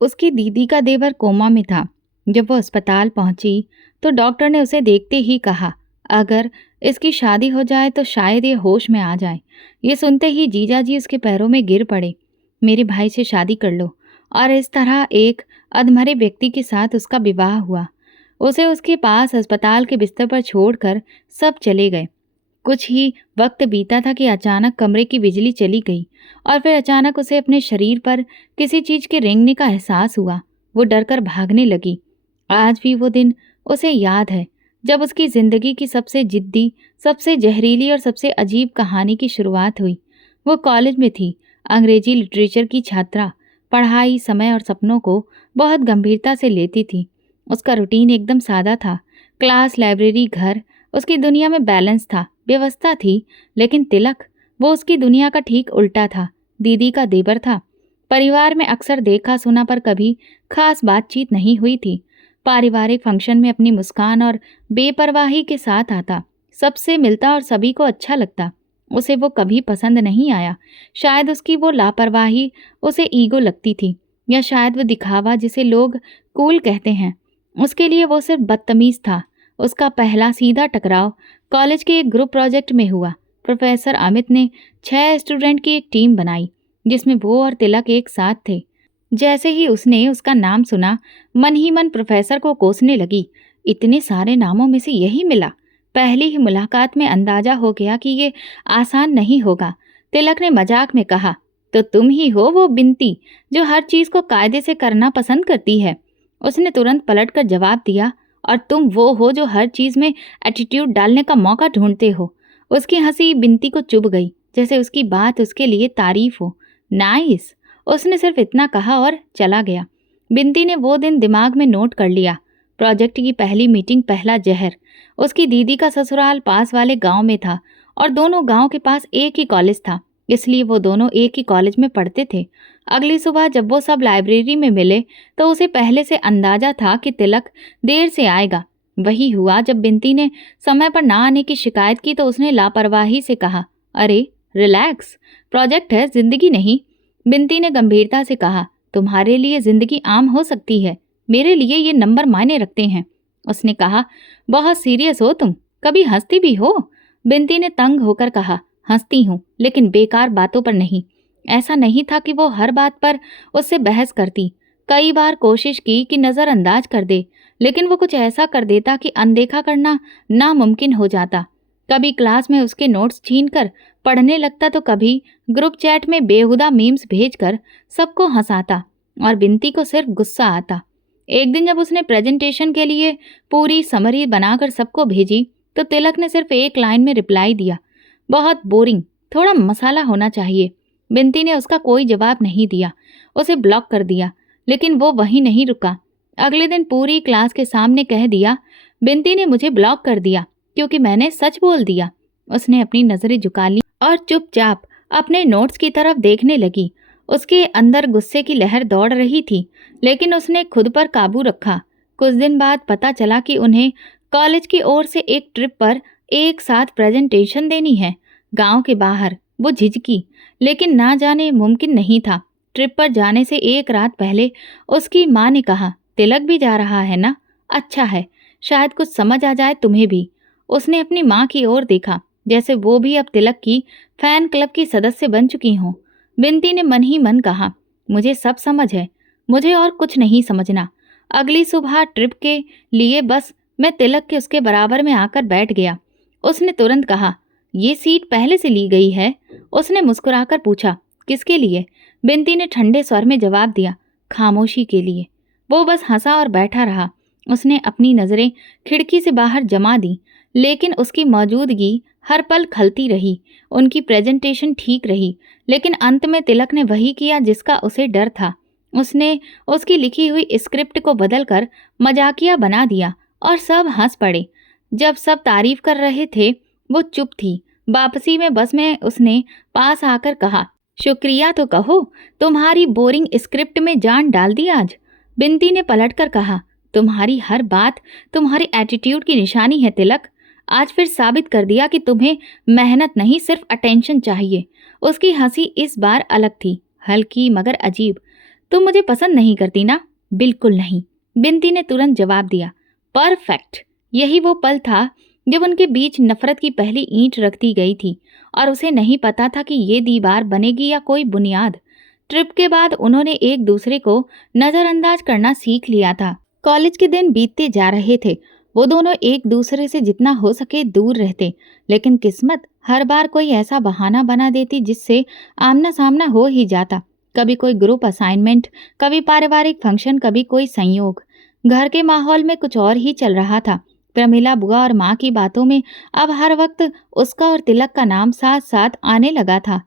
उसकी दीदी का देवर कोमा में था। जब वो अस्पताल पहुंची तो डॉक्टर ने उसे देखते ही कहा, अगर इसकी शादी हो जाए तो शायद ये होश में आ जाए। ये सुनते ही जीजा जी उसके पैरों में गिर पड़े। मेरे भाई से शादी कर लो। और इस तरह एक अधमरे व्यक्ति के साथ उसका विवाह हुआ। उसे उसके पास अस्पताल के बिस्तर पर छोड़कर सब चले गए। कुछ ही वक्त बीता था कि अचानक कमरे की बिजली चली गई और फिर अचानक उसे अपने शरीर पर किसी चीज के रेंगने का एहसास हुआ। वो डरकर भागने लगी। आज भी वो दिन उसे याद है जब उसकी जिंदगी की सबसे जिद्दी, सबसे जहरीली और सबसे अजीब कहानी की शुरुआत हुई। वो कॉलेज में थी, अंग्रेजी लिटरेचर की छात्रा। पढ़ाई, समय और सपनों को बहुत गंभीरता से लेती थी। उसका रूटीन एकदम सादा था। क्लास, लाइब्रेरी, घर। उसकी दुनिया में बैलेंस था, व्यवस्था थी। लेकिन तिलक, वो उसकी दुनिया का ठीक उल्टा था। दीदी का देवर था। परिवार में अक्सर देखा सुना पर कभी खास बातचीत नहीं हुई थी। पारिवारिक फंक्शन में अपनी मुस्कान और बेपरवाही के साथ आता, सबसे मिलता और सभी को अच्छा लगता। उसे वो कभी पसंद नहीं आया। शायद उसकी वो लापरवाही उसे ईगो लगती थी, या शायद वो दिखावा जिसे लोग कूल कहते हैं। उसके लिए वो सिर्फ बदतमीज था। उसका पहला सीधा टकराव कॉलेज के एक ग्रुप प्रोजेक्ट में हुआ। प्रोफेसर अमित ने 6 स्टूडेंट की एक टीम बनाई जिसमें वो और तिलक एक साथ थे। जैसे ही उसने उसका नाम सुना, मन ही मन प्रोफेसर को कोसने लगी। इतने सारे नामों में से यही मिला। पहली ही मुलाकात में अंदाजा हो गया कि ये आसान नहीं होगा। तिलक ने मजाक में कहा, तो तुम ही हो वो बिनती जो हर चीज को कायदे से करना पसंद करती है। उसने तुरंत पलटकर जवाब दिया, और तुम वो हो जो हर चीज में एटीट्यूड डालने का मौका ढूंढते हो। उसकी हंसी बिनती को चुभ गई, जैसे उसकी बात उसके लिए तारीफ हो। नाइस। उसने सिर्फ इतना कहा और चला गया। बिनती ने वो दिन दिमाग में नोट कर लिया। प्रोजेक्ट की पहली मीटिंग, पहला जहर। उसकी दीदी का ससुराल पास वाले गांव में था और दोनों गांव के पास एक ही कॉलेज था, इसलिए वो दोनों एक ही कॉलेज में पढ़ते थे। अगली सुबह जब वो सब लाइब्रेरी में मिले तो उसे पहले से अंदाजा था कि तिलक देर से आएगा। वही हुआ। जब बिनती ने समय पर ना आने की शिकायत की तो उसने लापरवाही से कहा, अरे रिलैक्स, प्रोजेक्ट है, जिंदगी नहीं। बिनती ने गंभीरता से कहा, तुम्हारे लिए जिंदगी आम हो सकती है, मेरे लिए ये नंबर मायने रखते हैं। उसने कहा, बहुत सीरियस हो तुम, कभी हंसती भी हो? बिनती ने तंग होकर कहा, हंसती हूँ लेकिन बेकार बातों पर नहीं। ऐसा नहीं था कि वो हर बात पर उससे बहस करती। कई बार कोशिश की कि नज़रअंदाज कर दे, लेकिन वो कुछ ऐसा कर देता कि अनदेखा करना नामुमकिन हो जाता। कभी क्लास में उसके नोट्स छीनकर पढ़ने लगता तो कभी ग्रुप चैट में बेहुदा मीम्स भेजकर सबको हंसाता, और बिनती को सिर्फ गुस्सा आता। एक दिन जब उसने प्रेजेंटेशन के लिए पूरी समरी बनाकर सबको भेजी तो तिलक ने सिर्फ एक लाइन में रिप्लाई दिया, बहुत बोरिंग, थोड़ा मसाला होना चाहिए। बिनती ने उसका कोई जवाब नहीं दिया, उसे ब्लॉक कर दिया। लेकिन वो वहीं नहीं रुका। अगले दिन पूरी क्लास के सामने कह दिया, बिनती ने मुझे ब्लॉक कर दिया क्योंकि मैंने सच बोल दिया। उसने अपनी नजरें झुका ली और चुपचाप अपने नोट्स की तरफ देखने लगी। उसके अंदर गुस्से की लहर दौड़ रही थी, लेकिन उसने खुद पर काबू रखा। कुछ दिन बाद पता चला कि उन्हें कॉलेज की ओर से एक ट्रिप पर एक साथ प्रेजेंटेशन देनी है, गांव के बाहर। वो झिझकी, लेकिन ना जाने मुमकिन नहीं था। ट्रिप पर जाने से एक रात पहले उसकी माँ ने कहा, तिलक भी जा रहा है ना? अच्छा है, शायद कुछ समझ आ जाए तुम्हें भी। उसने अपनी माँ की ओर देखा, जैसे वो भी अब तिलक की फैन क्लब की सदस्य बन चुकी हों। बिनती ने मन ही मन कहा, मुझे सब समझ है, मुझे और कुछ नहीं समझना। अगली सुबह ट्रिप के लिए बस मैं तिलक के उसके बराबर में आकर बैठ गया। उसने तुरंत कहा, ये सीट पहले से ली गई है? उसने मुस्कुराकर पूछा, किसके लिए? बिनती ने ठंडे स्वर में जवाब दिया, खामोशी के लिए। वो बस हंसा और बैठा रहा। उसने अपनी नजरें खिड़की से बाहर जमा दी, लेकिन उसकी मौजूदगी हर पल खलती रही। उनकी प्रेजेंटेशन ठीक रही, लेकिन अंत में तिलक ने वही किया जिसका उसे डर था। उसने उसकी लिखी हुई स्क्रिप्ट को बदलकर मजाकिया बना दिया और सब हंस पड़े। जब सब तारीफ कर रहे थे वो चुप थी। वापसी में बस में उसने पास आकर कहा, शुक्रिया तो कहो, तुम्हारी बोरिंग स्क्रिप्ट में जान डाल दी आज। बिनती ने पलटकर कहा, तुम्हारी हर बात तुम्हारी एटीट्यूड की निशानी है तिलक। आज फिर साबित कर दिया कि तुम्हें मेहनत नहीं, सिर्फ अटेंशन चाहिए। उसकी हंसी इस बार अलग थी, हल्की मगर अजीब। तुम मुझे पसंद नहीं करती ना? बिल्कुल नहीं, बिंती ने तुरंत जवाब दिया। परफेक्ट। यही वो पल था जब उनके बीच नफरत की पहली ईंट रख दी गई थी और उसे नहीं पता था कि ये दीवार बनेगी या कोई बुनियाद। ट्रिप के बाद उन्होंने एक दूसरे को नजरअंदाज करना सीख लिया था। कॉलेज के दिन बीतते जा रहे थे, वो दोनों एक दूसरे से जितना हो सके दूर रहते, लेकिन किस्मत हर बार कोई ऐसा बहाना बना देती जिससे आमना सामना हो ही जाता। कभी कोई ग्रुप असाइनमेंट, कभी पारिवारिक फंक्शन, कभी कोई संयोग। घर के माहौल में कुछ और ही चल रहा था। प्रमिला बुआ और माँ की बातों में अब हर वक्त उसका और तिलक का नाम साथ साथ आने लगा था।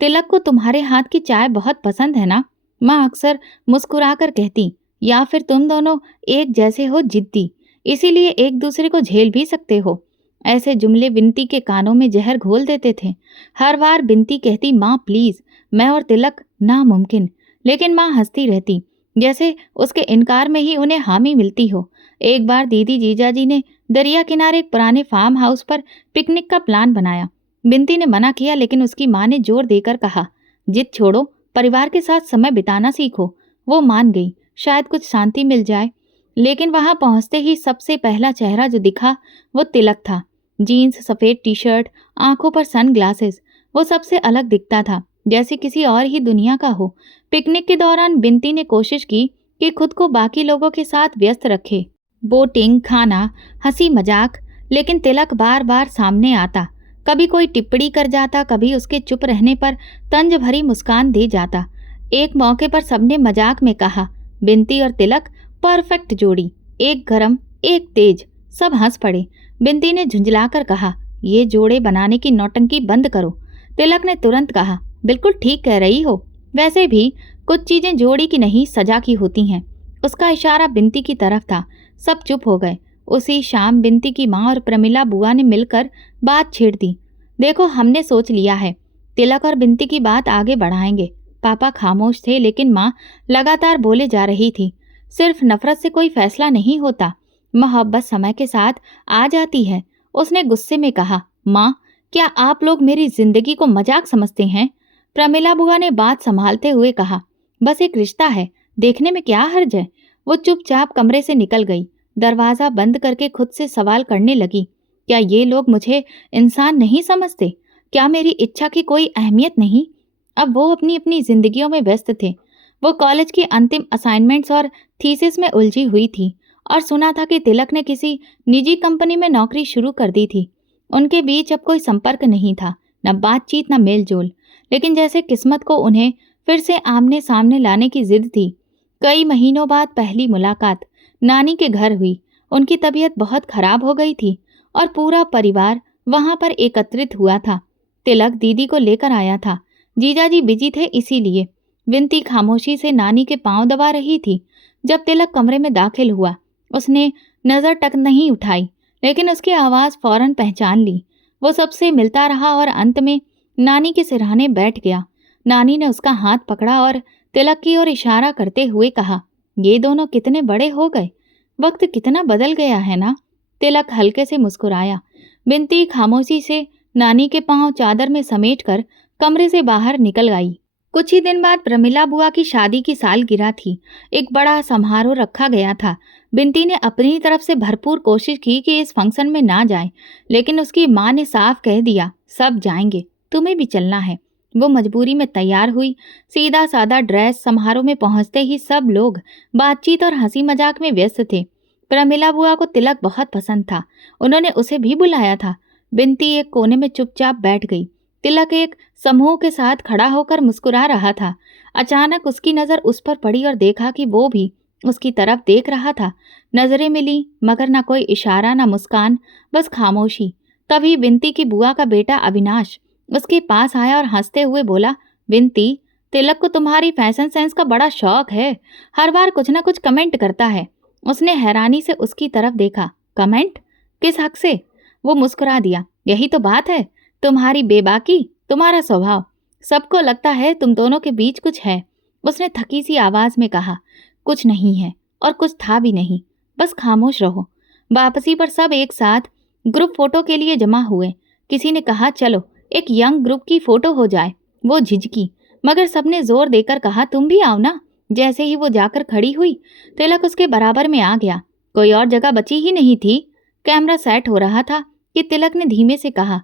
तिलक को तुम्हारे हाथ की चाय बहुत पसंद है ना? माँ अक्सर मुस्कुराकर कहती। या फिर तुम दोनों एक जैसे हो, जिद्दी, इसीलिए एक दूसरे को झेल भी सकते हो। ऐसे जुमले बिनती के कानों में जहर घोल देते थे। हर बार बिनती कहती, माँ प्लीज, मैं और तिलक नामुमकिन, लेकिन माँ हंसती रहती, जैसे उसके इनकार में ही उन्हें हामी मिलती हो। एक बार दीदी जीजाजी ने दरिया किनारे एक पुराने फार्म हाउस पर पिकनिक का प्लान बनाया। बिनती ने मना किया, लेकिन उसकी माँ ने जोर देकर कहा, जिद छोड़ो, परिवार के साथ समय बिताना सीखो। वो मान गई, शायद कुछ शांति मिल जाए। लेकिन वहां पहुंचते ही सबसे पहला चेहरा जो दिखा वो तिलक था। जीन्स, सफेद टी शर्ट, आंखों पर सन ग्लासेस। वो सबसे अलग दिखता था, जैसे किसी और ही दुनिया का हो। पिकनिक के दौरान बिनती ने कोशिश की कि खुद को बाकी लोगों के साथ व्यस्त रखे, बोटिंग, खाना, हंसी मजाक, लेकिन तिलक बार बार सामने आता। कभी कोई टिप्पणी कर जाता, कभी उसके चुप रहने पर तंज भरी मुस्कान दे जाता। एक मौके पर सबने मजाक में कहा, बिनती और तिलक परफेक्ट जोड़ी, एक गरम एक तेज। सब हंस पड़े। बिनती ने झुंझलाकर कहा, ये जोड़े बनाने की नौटंकी बंद करो। तिलक ने तुरंत कहा, बिल्कुल ठीक कह रही हो, वैसे भी कुछ चीजें जोड़ी की नहीं सजा की होती हैं। उसका इशारा बिनती की तरफ था। सब चुप हो गए। उसी शाम बिनती की माँ और प्रमिला बुआ ने मिलकर बात छेड़ दी। देखो, हमने सोच लिया है, तिलक और बिनती की बात आगे बढ़ाएंगे। पापा खामोश थे, लेकिन माँ लगातार बोले जा रही थी। सिर्फ नफरत से कोई फैसला नहीं होता, मोहब्बत समय के साथ आ जाती है। उसने गुस्से में कहा, माँ, क्या आप लोग मेरी जिंदगी को मजाक समझते हैं? प्रमिला बुआ ने बात संभालते हुए कहा, बस एक रिश्ता है, देखने में क्या हर्ज है। वो चुपचाप कमरे से निकल गई। दरवाजा बंद करके खुद से सवाल करने लगी, क्या ये लोग मुझे इंसान नहीं समझते? क्या मेरी इच्छा की कोई अहमियत नहीं? अब वो अपनी अपनी जिंदगियों में व्यस्त थे। वो कॉलेज की अंतिम असाइनमेंट्स और थीसिस में उलझी हुई थी और सुना था कि तिलक ने किसी निजी कंपनी में नौकरी शुरू कर दी थी। उनके बीच अब कोई संपर्क नहीं था, न बातचीत, न मेलजोल। लेकिन जैसे किस्मत को उन्हें फिर से आमने सामने लाने की जिद थी। कई महीनों बाद पहली मुलाकात नानी के घर हुई। उनकी तबीयत बहुत खराब हो गई थी और पूरा परिवार वहां पर एकत्रित हुआ था। तिलक दीदी को लेकर आया था। जीजाजी बिजी थे, इसीलिए विनती खामोशी से नानी के पांव दबा रही थी। जब तिलक कमरे में दाखिल हुआ, उसने नजर तक नहीं उठाई, लेकिन उसकी आवाज फौरन पहचान ली। वो सबसे मिलता रहा और अंत में नानी के सिरहाने बैठ गया। नानी ने उसका हाथ पकड़ा और तिलक की ओर इशारा करते हुए कहा, ये दोनों कितने बड़े हो गए, वक्त कितना बदल गया है ना? तिलक हल्के से मुस्कुराया। बिनती खामोशी से नानी के पांव चादर में समेटकर कमरे से बाहर निकल आई। कुछ ही दिन बाद प्रमिला बुआ की शादी की सालगिरह थी। एक बड़ा समारोह रखा गया था। बिनती ने अपनी तरफ से भरपूर कोशिश की कि इस फंक्शन में ना जाए, लेकिन उसकी माँ ने साफ कह दिया, सब जाएंगे, तुम्हें भी चलना है। वो मजबूरी में तैयार हुई। सीधा सादा ड्रेस। समारोह में पहुंचते ही सब लोग बातचीत और हंसी मजाक में व्यस्त थे। प्रमिला बुआ को तिलक बहुत पसंद था। उन्होंने उसे भी बुलाया था। बिनती एक कोने में चुपचाप बैठ गई। तिलक एक समूह के साथ खड़ा होकर मुस्कुरा रहा था। अचानक उसकी नजर उस पर पड़ी और देखा कि वो भी उसकी तरफ देख रहा था। नजरें मिली, मगर ना कोई इशारा, ना मुस्कान, बस खामोशी। तभी बिनती की बुआ का बेटा अविनाश उसके पास आया और हंसते हुए बोला, बिनती, तिलक को तुम्हारी फैशन सेंस का बड़ा शौक है, हर बार कुछ ना कुछ कमेंट करता है। उसने हैरानी से उसकी तरफ देखा। कमेंट? किस हक से? वो मुस्कुरा दिया। यही तो बात है, तुम्हारी बेबाकी, तुम्हारा स्वभाव, सबको लगता है तुम दोनों के बीच कुछ है। उसने थकी सी आवाज में कहा, कुछ नहीं है और कुछ था भी नहीं, बस खामोश रहो। वापसी पर सब एक साथ ग्रुप फोटो के लिए जमा हुए। किसी ने कहा, चलो एक यंग ग्रुप की फोटो हो जाए। वो झिझकी, मगर सबने जोर देकर कहा, तुम भी आओ ना। जैसे ही वो जाकर खड़ी हुई, तिलक उसके बराबर में आ गया। कोई और जगह बची ही नहीं थी। कैमरा सेट हो रहा था कि तिलक ने धीमे से कहा,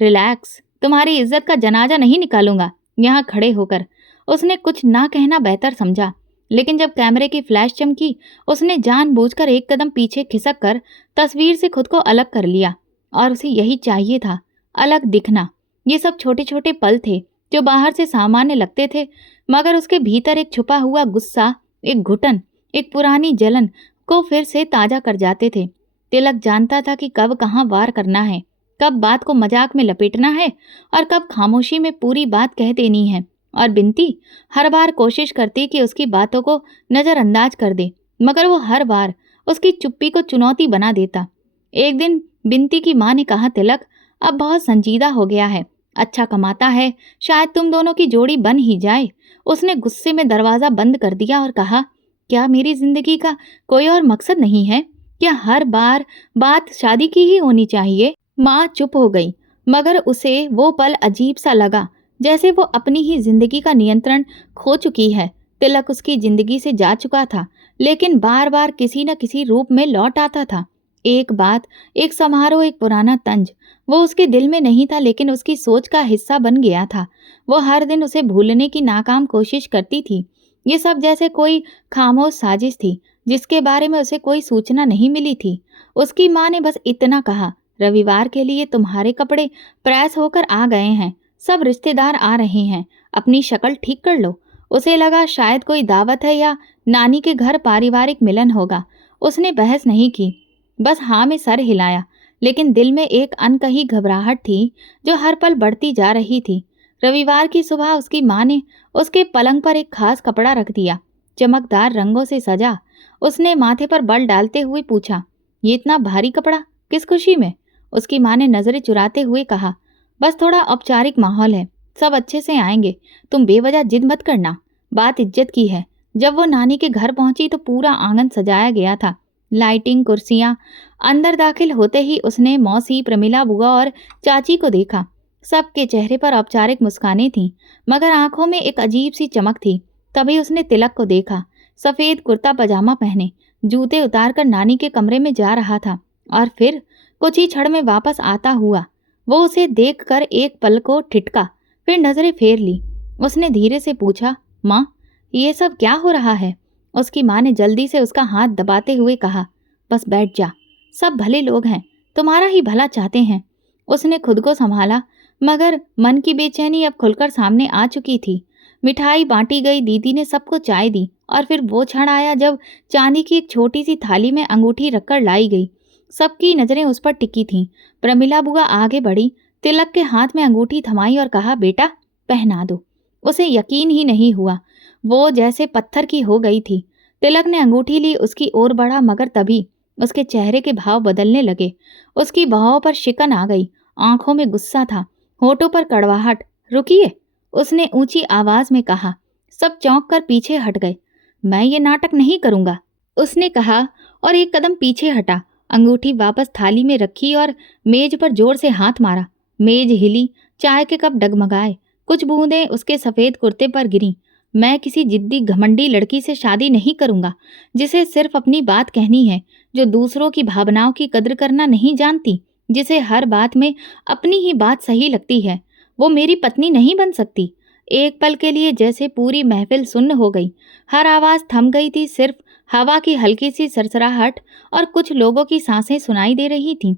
रिलैक्स, तुम्हारी इज्जत का जनाजा नहीं निकालूंगा यहाँ खड़े होकर। उसने कुछ ना कहना बेहतर समझा, लेकिन जब कैमरे की फ्लैश चमकी, उसने जानबूझकर एक कदम पीछे खिसक कर तस्वीर से खुद को अलग कर लिया। और उसे यही चाहिए था, अलग दिखना। ये सब छोटे छोटे पल थे जो बाहर से सामान्य लगते थे, मगर उसके भीतर एक छुपा हुआ गुस्सा, एक घुटन, एक पुरानी जलन को फिर से ताजा कर जाते थे। तिलक जानता था कि कब कहाँ वार करना है, कब बात को मजाक में लपेटना है और कब खामोशी में पूरी बात कह देनी है। और बिनती हर बार कोशिश करती कि उसकी बातों को नज़रअंदाज कर दे, मगर वो हर बार उसकी चुप्पी को चुनौती बना देता। एक दिन बिनती की माँ ने कहा, तिलक अब बहुत संजीदा हो गया है, अच्छा कमाता है, शायद तुम दोनों की जोड़ी बन ही जाए। उसने गुस्से में दरवाज़ा बंद कर दिया और कहा, क्या मेरी जिंदगी का कोई और मकसद नहीं है? क्या हर बार बात शादी की ही होनी चाहिए? माँ चुप हो गई, मगर उसे वो पल अजीब सा लगा, जैसे वो अपनी ही जिंदगी का नियंत्रण खो चुकी है। तिलक उसकी जिंदगी से जा चुका था, लेकिन बार बार किसी न किसी रूप में लौट आता था। एक बात, एक समारोह, एक पुराना तंज, वो उसके दिल में नहीं था, लेकिन उसकी सोच का हिस्सा बन गया था। वो हर दिन उसे भूलने की नाकाम कोशिश करती थी। ये सब जैसे कोई खामोश साजिश थी, जिसके बारे में उसे कोई सूचना नहीं मिली थी। उसकी माँ ने बस इतना कहा, रविवार के लिए तुम्हारे कपड़े प्रेस होकर आ गए हैं, सब रिश्तेदार आ रहे हैं, अपनी शक्ल ठीक कर लो। उसे लगा शायद कोई दावत है या नानी के घर पारिवारिक मिलन होगा। उसने बहस नहीं की, बस हाँ में सर हिलाया, लेकिन दिल में एक अनकही घबराहट थी जो हर पल बढ़ती जा रही थी। रविवार की सुबह उसकी माँ ने उसके पलंग पर एक खास कपड़ा रख दिया, चमकदार रंगों से सजा। उसने माथे पर बल डालते हुए पूछा, ये इतना भारी कपड़ा किस खुशी में? उसकी माँ ने नजरें चुराते हुए कहा, बस थोड़ा औपचारिक माहौल है, सब अच्छे से आएंगे, तुम बेवजह जिद मत करना, बात इज्जत की है। जब वो नानी के घर पहुंची तो पूरा आंगन सजाया गया था, लाइटिंग, कुर्सियां। अंदर दाखिल होते ही उसने मौसी, प्रमिला बुआ और चाची को देखा। सबके चेहरे पर औपचारिक मुस्कानें थीं, मगर आंखों में एक अजीब सी चमक थी। तभी उसने तिलक को देखा, सफेद कुर्ता पजामा पहने, जूते उतारकर नानी के कमरे में जा रहा था, और फिर कुछ ही क्षण में वापस आता हुआ। वो उसे देखकर एक पल को ठिठका, फिर नजरें फेर ली। उसने धीरे से पूछा, माँ, ये सब क्या हो रहा है? उसकी माँ ने जल्दी से उसका हाथ दबाते हुए कहा, बस बैठ जा, सब भले लोग हैं, तुम्हारा ही भला चाहते हैं। उसने खुद को संभाला, मगर मन की बेचैनी अब खुलकर सामने आ चुकी थी। मिठाई बांटी गई, दीदी ने सबको चाय दी, और फिर वो क्षण आया जब चांदी की एक छोटी सी थाली में अंगूठी रखकर लाई गई। सबकी नजरें उस पर टिकी थीं। प्रमिला बुआ आगे बढ़ी, तिलक के हाथ में अंगूठी थमाई और कहा, बेटा पहना दो। उसे यकीन ही नहीं हुआ, वो जैसे पत्थर की हो गई थी। तिलक ने अंगूठी ली, उसकी ओर बढ़ा, मगर तभी उसके चेहरे के भाव बदलने लगे। उसकी बाहों पर शिकन आ गई, आंखों में गुस्सा था, होठों पर कड़वाहट। रुकिए, उसने ऊंची आवाज में कहा। सब चौंक कर पीछे हट गए। मैं ये नाटक नहीं करूंगा, उसने कहा और एक कदम पीछे हटा। अंगूठी वापस थाली में रखी और मेज पर जोर से हाथ मारा। मेज हिली, चाय के कप डगमगाए, कुछ बूंदें उसके सफेद कुर्ते पर गिरीं। मैं किसी जिद्दी घमंडी लड़की से शादी नहीं करूंगा, जिसे सिर्फ अपनी बात कहनी है, जो दूसरों की भावनाओं की कद्र करना नहीं जानती, जिसे हर बात में अपनी ही बात सही लगती है। वो मेरी पत्नी नहीं बन सकती। एक पल के लिए जैसे पूरी महफिल सुन्न हो गई। हर आवाज थम गई थी, सिर्फ हवा की हल्की सी सरसराहट और कुछ लोगों की सांसें सुनाई दे रही थीं।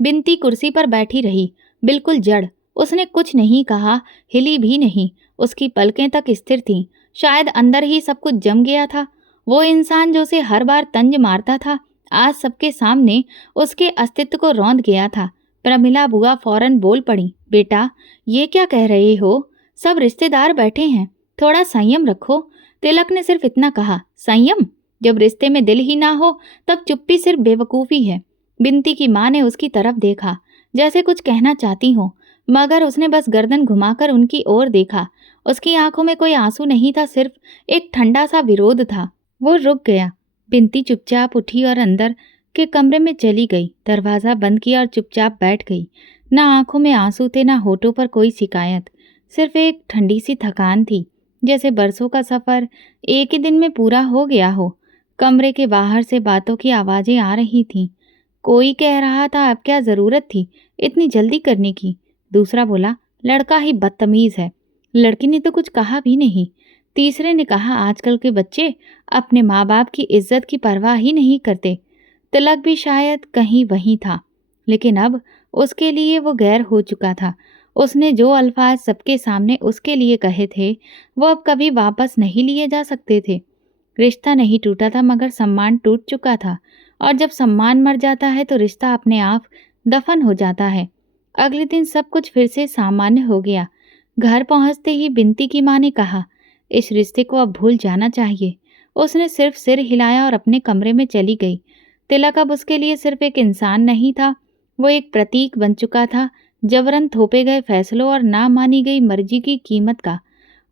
बिनती कुर्सी पर बैठी रही, बिल्कुल जड़। उसने कुछ नहीं कहा, हिली भी नहीं। उसकी पलकें तक स्थिर थीं। शायद अंदर ही सब कुछ जम गया था। वो इंसान जो उसे हर बार तंज मारता था, आज सबके सामने उसके अस्तित्व को रौंद गया था। प्रमिला बुआ फौरन बोल पड़ी, बेटा ये क्या कह रहे हो? सब रिश्तेदार बैठे हैं, थोड़ा संयम रखो। तिलक ने सिर्फ इतना कहा, संयम? जब रिश्ते में दिल ही ना हो तब चुप्पी सिर्फ बेवकूफ़ी है। बिनती की माँ ने उसकी तरफ देखा, जैसे कुछ कहना चाहती हो, मगर उसने बस गर्दन घुमाकर उनकी ओर देखा। उसकी आंखों में कोई आंसू नहीं था, सिर्फ एक ठंडा सा विरोध था। वो रुक गया। बिनती चुपचाप उठी और अंदर के कमरे में चली गई, दरवाज़ा बंद किया और चुपचाप बैठ गई। ना आंखों में आंसू थे, ना होठों पर कोई शिकायत, सिर्फ एक ठंडी सी थकान थी, जैसे बरसों का सफ़र एक ही दिन में पूरा हो गया हो। कमरे के बाहर से बातों की आवाज़ें आ रही थीं। कोई कह रहा था, अब क्या ज़रूरत थी इतनी जल्दी करने की। दूसरा बोला, लड़का ही बदतमीज़ है। लड़की ने तो कुछ कहा भी नहीं। तीसरे ने कहा, आजकल के बच्चे अपने माँ बाप की इज्जत की परवाह ही नहीं करते। तिलक भी शायद कहीं वहीं था, लेकिन अब उसके लिए वो गैर हो चुका था। उसने जो अल्फाज सबके सामने उसके लिए कहे थे, वो अब कभी वापस नहीं लिए जा सकते थे। रिश्ता नहीं टूटा था, मगर सम्मान टूट चुका था, और जब सम्मान मर जाता है तो रिश्ता अपने आप दफन हो जाता है। अगले दिन सब कुछ फिर से सामान्य हो गया। घर पहुंचते ही बिनती की माँ ने कहा, इस रिश्ते को अब भूल जाना चाहिए। उसने सिर्फ सिर हिलाया और अपने कमरे में चली गई। तिलक अब उसके लिए सिर्फ एक इंसान नहीं था, वो एक प्रतीक बन चुका था, जबरन थोपे गए फैसलों और ना मानी गई मर्जी की कीमत का।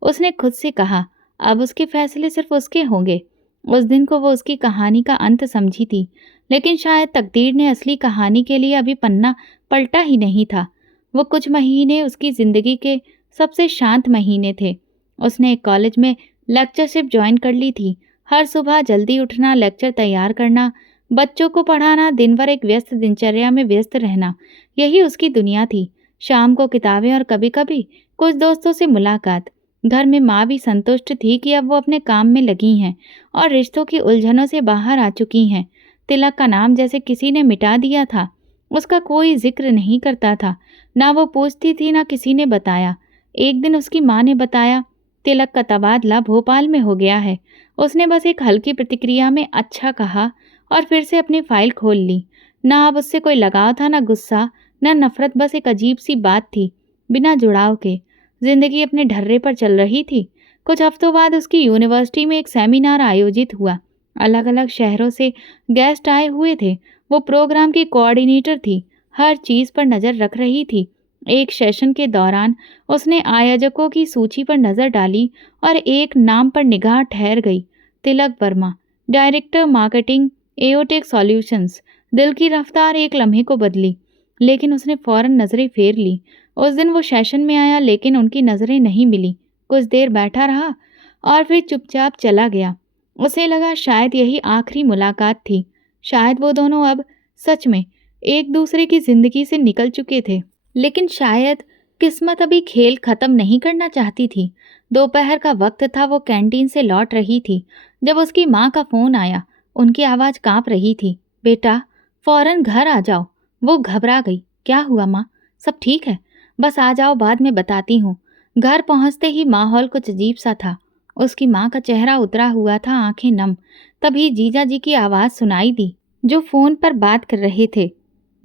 उसने खुद से कहा, अब उसके फैसले सिर्फ उसके होंगे। उस दिन को वो उसकी कहानी का अंत समझी थी, लेकिन शायद तकदीर ने असली कहानी के लिए अभी पन्ना पलटा ही नहीं था। वो कुछ महीने उसकी ज़िंदगी के सबसे शांत महीने थे। उसने एक कॉलेज में लेक्चरशिप ज्वाइन कर ली थी। हर सुबह जल्दी उठना, लेक्चर तैयार करना, बच्चों को पढ़ाना, दिन भर एक व्यस्त दिनचर्या में व्यस्त रहना, यही उसकी दुनिया थी। शाम को किताबें और कभी-कभी कुछ दोस्तों से मुलाकात। घर में माँ भी संतुष्ट थी कि अब वो अपने काम में लगी हैं और रिश्तों की उलझनों से बाहर आ चुकी हैं। तिलक का नाम जैसे किसी ने मिटा दिया था। उसका कोई जिक्र नहीं करता था, ना वो पूछती थी, ना किसी ने बताया। एक दिन उसकी माँ ने बताया, तिलक का तबादला भोपाल में हो गया है। उसने बस एक हल्की प्रतिक्रिया में अच्छा कहा और फिर से अपनी फाइल खोल ली। ना अब उससे कोई लगाव था, ना गुस्सा, ना नफरत, बस एक अजीब सी बात थी, बिना जुड़ाव के। जिंदगी अपने ढर्रे पर चल रही थी। कुछ हफ्तों बाद उसकी यूनिवर्सिटी में एक सेमिनार आयोजित हुआ। अलग अलग शहरों से गेस्ट आए हुए थे। वो प्रोग्राम की कोऑर्डिनेटर थी, हर चीज़ पर नज़र रख रही थी। एक सेशन के दौरान उसने आयोजकों की सूची पर नज़र डाली और एक नाम पर निगाह ठहर गई, Tilak Varma, director marketing, एओटेक solutions. दिल की रफ्तार एक लम्हे को बदली, लेकिन उसने फौरन नज़रें फेर ली। उस दिन वो सेशन में आया, लेकिन उनकी नज़रें नहीं मिली। कुछ देर बैठा रहा और फिर चुपचाप चला गया। उसे लगा शायद यही आखिरी मुलाकात थी। शायद वो दोनों अब सच में एक दूसरे की जिंदगी से निकल चुके थे। लेकिन शायद किस्मत अभी खेल खत्म नहीं करना चाहती थी। दोपहर का वक्त था, वो कैंटीन से लौट रही थी जब उसकी माँ का फ़ोन आया। उनकी आवाज़ कांप रही थी, बेटा फ़ौरन घर आ जाओ। वो घबरा गई, क्या हुआ माँ? सब ठीक है, बस आ जाओ, बाद में बताती हूँ। घर पहुँचते ही माहौल कुछ अजीब सा था। उसकी माँ का चेहरा उतरा हुआ था, आंखें नम। तभी जीजा जी की आवाज़ सुनाई दी, जो फ़ोन पर बात कर रहे थे।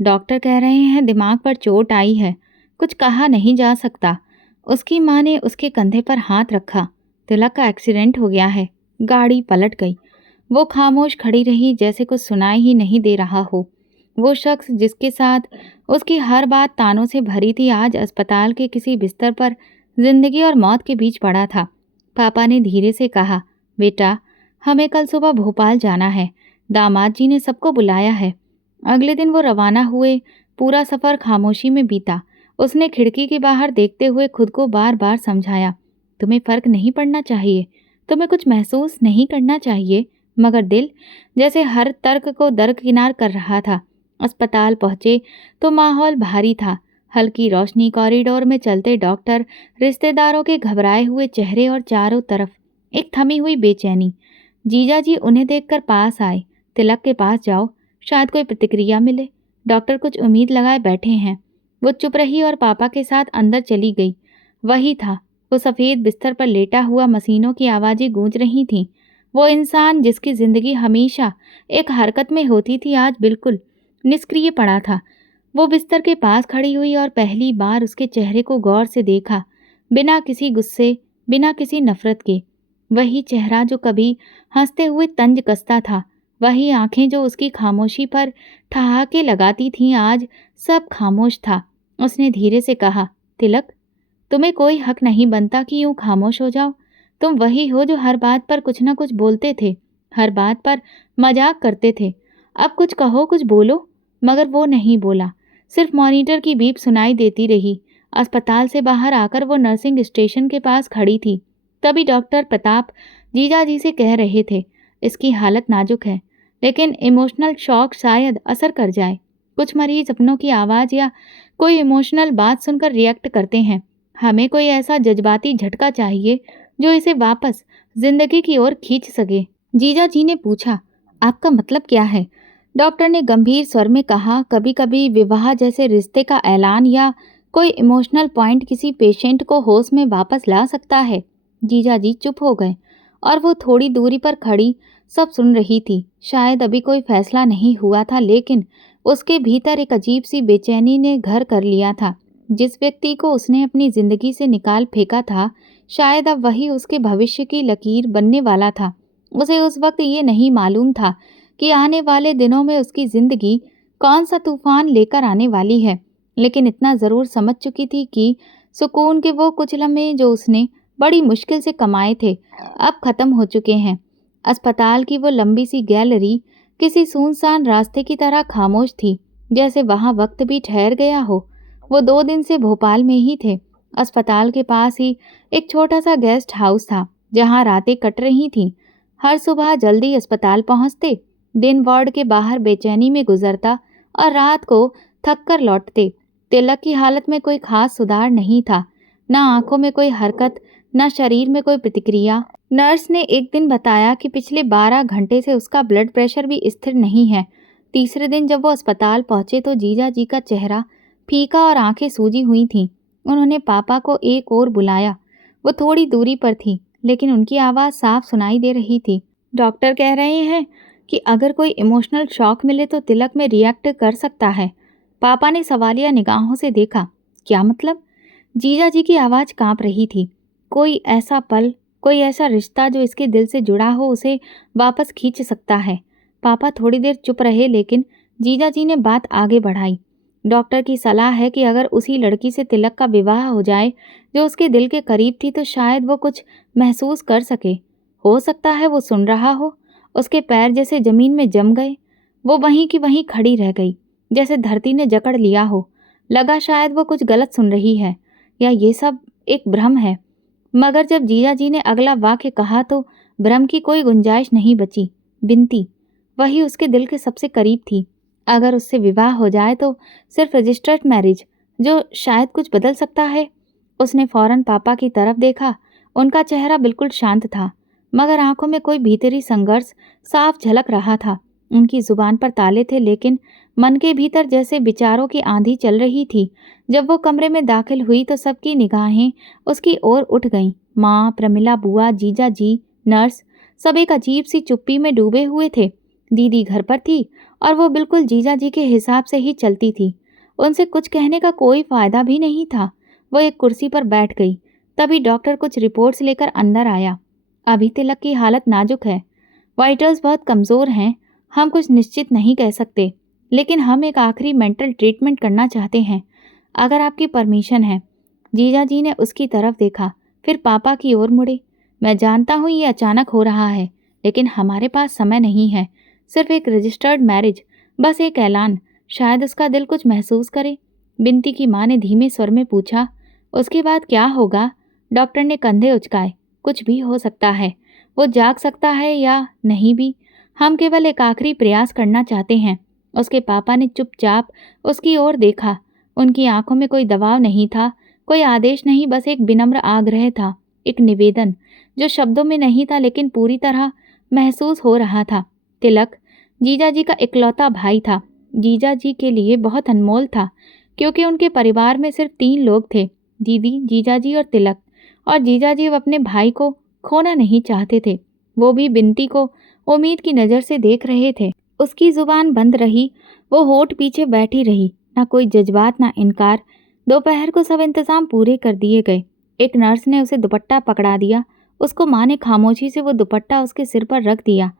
डॉक्टर कह रहे हैं दिमाग पर चोट आई है, कुछ कहा नहीं जा सकता। उसकी माँ ने उसके कंधे पर हाथ रखा। तिलक का एक्सीडेंट हो गया है। गाड़ी पलट गई। वो खामोश खड़ी रही, जैसे कुछ सुनाई ही नहीं दे रहा हो। वो शख्स जिसके साथ उसकी हर बात तानों से भरी थी, आज अस्पताल के किसी बिस्तर पर जिंदगी और मौत के बीच पड़ा था। पापा ने धीरे से कहा, बेटा हमें कल सुबह भोपाल जाना है, दामाद जी ने सबको बुलाया है। अगले दिन वो रवाना हुए। पूरा सफ़र खामोशी में बीता। उसने खिड़की के बाहर देखते हुए खुद को बार बार समझाया, तुम्हें फ़र्क नहीं पड़ना चाहिए, तुम्हें कुछ महसूस नहीं करना चाहिए। मगर दिल जैसे हर तर्क को दरकिनार कर रहा था। अस्पताल पहुँचे तो माहौल भारी था। हल्की रोशनी, कॉरिडोर में चलते डॉक्टर, रिश्तेदारों के घबराए हुए चेहरे और चारों तरफ एक थमी हुई बेचैनी। जीजा जी उन्हें देखकर पास आए। तिलक के पास जाओ, शायद कोई प्रतिक्रिया मिले। डॉक्टर कुछ उम्मीद लगाए बैठे हैं। वो चुप रही और पापा के साथ अंदर चली गई। वही था, वो सफ़ेद बिस्तर पर लेटा हुआ, मशीनों की आवाज़ें गूंज रही थीं। वो इंसान जिसकी ज़िंदगी हमेशा एक हरकत में होती थी, आज बिल्कुल निष्क्रिय पड़ा था। वो बिस्तर के पास खड़ी हुई और पहली बार उसके चेहरे को गौर से देखा, बिना किसी गुस्से, बिना किसी नफरत के। वही चेहरा जो कभी हंसते हुए तंज कसता था, वही आंखें जो उसकी खामोशी पर ठहाके लगाती थीं, आज सब खामोश था। उसने धीरे से कहा, तिलक तुम्हें कोई हक नहीं बनता कि यूं खामोश हो जाओ। तुम वही हो जो हर बात पर कुछ न कुछ बोलते थे, हर बात पर मजाक करते थे। अब कुछ कहो, कुछ बोलो। मगर वो नहीं बोला। सिर्फ मॉनिटर की बीप सुनाई देती रही। अस्पताल से बाहर आकर वो नर्सिंग स्टेशन के पास खड़ी थी। तभी डॉक्टर प्रताप जीजा जी से कह रहे थे, इसकी हालत नाजुक है, लेकिन इमोशनल शॉक शायद असर कर जाए। कुछ मरीज अपनों की आवाज़ या कोई इमोशनल बात सुनकर रिएक्ट करते हैं। हमें कोई ऐसा जज्बाती झटका चाहिए जो इसे वापस जिंदगी की ओर खींच सके। जीजा जी ने पूछा, आपका मतलब क्या है? डॉक्टर ने गंभीर स्वर में कहा, कभी कभी विवाह जैसे रिश्ते का ऐलान या कोई इमोशनल पॉइंट किसी पेशेंट को होश में वापस ला सकता है। जीजा जी चुप हो गए और वो थोड़ी दूरी पर खड़ी सब सुन रही थी। शायद अभी कोई फैसला नहीं हुआ था, लेकिन उसके भीतर एक अजीब सी बेचैनी ने घर कर लिया था। जिस व्यक्ति को उसने अपनी जिंदगी से निकाल फेंका था, शायद अब वही उसके भविष्य की लकीर बनने वाला था। उसे उस वक्त ये नहीं मालूम था कि आने वाले दिनों में उसकी जिंदगी कौन सा तूफान लेकर आने वाली है, लेकिन इतना ज़रूर समझ चुकी थी कि सुकून के वो कुछ लम्हे जो उसने बड़ी मुश्किल से कमाए थे, अब ख़त्म हो चुके हैं। अस्पताल की वो लंबी सी गैलरी किसी सुनसान रास्ते की तरह खामोश थी, जैसे वहाँ वक्त भी ठहर गया हो। वो 2 दिन से भोपाल में ही थे। अस्पताल के पास ही एक छोटा सा गेस्ट हाउस था, जहाँ रातें कट रही थीं। हर सुबह जल्दी अस्पताल पहुँचते, दिन वार्ड के बाहर बेचैनी में गुजरता और रात को थक कर लौटते। तिलक की हालत में कोई खास सुधार नहीं था, ना आंखों में कोई हरकत, ना शरीर में कोई प्रतिक्रिया। नर्स ने एक दिन बताया कि पिछले 12 घंटे से उसका ब्लड प्रेशर भी स्थिर नहीं है। तीसरे दिन जब वो अस्पताल पहुंचे तो जीजा जी का चेहरा फीका और आंखें सूजी हुई थीं। उन्होंने पापा को एक और बुलाया। वो थोड़ी दूरी पर थी, लेकिन उनकी आवाज़ साफ सुनाई दे रही थी। डॉक्टर कह रहे हैं कि अगर कोई इमोशनल शॉक मिले तो तिलक में रिएक्ट कर सकता है। पापा ने सवालिया निगाहों से देखा। क्या मतलब? जीजा जी की आवाज़ कांप रही थी। कोई ऐसा पल, कोई ऐसा रिश्ता जो इसके दिल से जुड़ा हो, उसे वापस खींच सकता है। पापा थोड़ी देर चुप रहे, लेकिन जीजा जी ने बात आगे बढ़ाई। डॉक्टर की सलाह है कि अगर उसी लड़की से तिलक का विवाह हो जाए जो उसके दिल के करीब थी, तो शायद वो कुछ महसूस कर सके। हो सकता है वो सुन रहा हो। उसके पैर जैसे जमीन में जम गए। वो वहीं की वहीं खड़ी रह गई, जैसे धरती ने जकड़ लिया हो। लगा शायद वो कुछ गलत सुन रही है, या ये सब एक भ्रम है। मगर जब जीजा जी ने अगला वाक्य कहा तो भ्रम की कोई गुंजाइश नहीं बची। बिनती, वही उसके दिल के सबसे करीब थी। अगर उससे विवाह हो जाए तो सिर्फ रजिस्टर्ड मैरिज, जो शायद कुछ बदल सकता है। उसने फौरन पापा की तरफ देखा। उनका चेहरा बिल्कुल शांत था, मगर आंखों में कोई भीतरी संघर्ष साफ झलक रहा था। उनकी जुबान पर ताले थे, लेकिन मन के भीतर जैसे विचारों की आंधी चल रही थी। जब वो कमरे में दाखिल हुई तो सबकी निगाहें उसकी ओर उठ गईं। माँ, प्रमिला बुआ, जीजा जी, नर्स, सब एक अजीब सी चुप्पी में डूबे हुए थे। दीदी घर पर थी और वो बिल्कुल जीजा जी के हिसाब से ही चलती थी। उनसे कुछ कहने का कोई फायदा भी नहीं था। वो एक कुर्सी पर बैठ गई। तभी डॉक्टर कुछ रिपोर्ट्स लेकर अंदर आया। अभी तिलक की हालत नाजुक है, वाइटल्स बहुत कमज़ोर हैं। हम कुछ निश्चित नहीं कह सकते, लेकिन हम एक आखिरी मेंटल ट्रीटमेंट करना चाहते हैं, अगर आपकी परमिशन है। जीजा जी ने उसकी तरफ देखा, फिर पापा की ओर मुड़े। मैं जानता हूँ ये अचानक हो रहा है, लेकिन हमारे पास समय नहीं है। सिर्फ एक रजिस्टर्ड मैरिज, बस एक ऐलान। शायद उसका दिल कुछ महसूस करे। बिनती की माँ ने धीमे स्वर में पूछा, उसके बाद क्या होगा? डॉक्टर ने कंधे उचकाए। कुछ भी हो सकता है। वो जाग सकता है या नहीं भी। हम केवल एक आखिरी प्रयास करना चाहते हैं। उसके पापा ने चुपचाप उसकी ओर देखा। उनकी आंखों में कोई दबाव नहीं था, कोई आदेश नहीं, बस एक विनम्र आग्रह था, एक निवेदन जो शब्दों में नहीं था लेकिन पूरी तरह महसूस हो रहा था। तिलक जीजा जी का इकलौता भाई था। जीजा जी के लिए बहुत अनमोल था, क्योंकि उनके परिवार में सिर्फ 3 लोग थे, दीदी, जीजा जी और तिलक। और जीजा जी अपने भाई को खोना नहीं चाहते थे। वो भी बिनती को उम्मीद की नज़र से देख रहे थे। उसकी जुबान बंद रही, वो होठ पीछे बैठी रही, ना कोई जज्बात, ना इनकार। दोपहर को सब इंतजाम पूरे कर दिए गए। एक नर्स ने उसे दुपट्टा पकड़ा दिया। उसको माँ ने खामोशी से वो दुपट्टा उसके सिर पर रख दिया।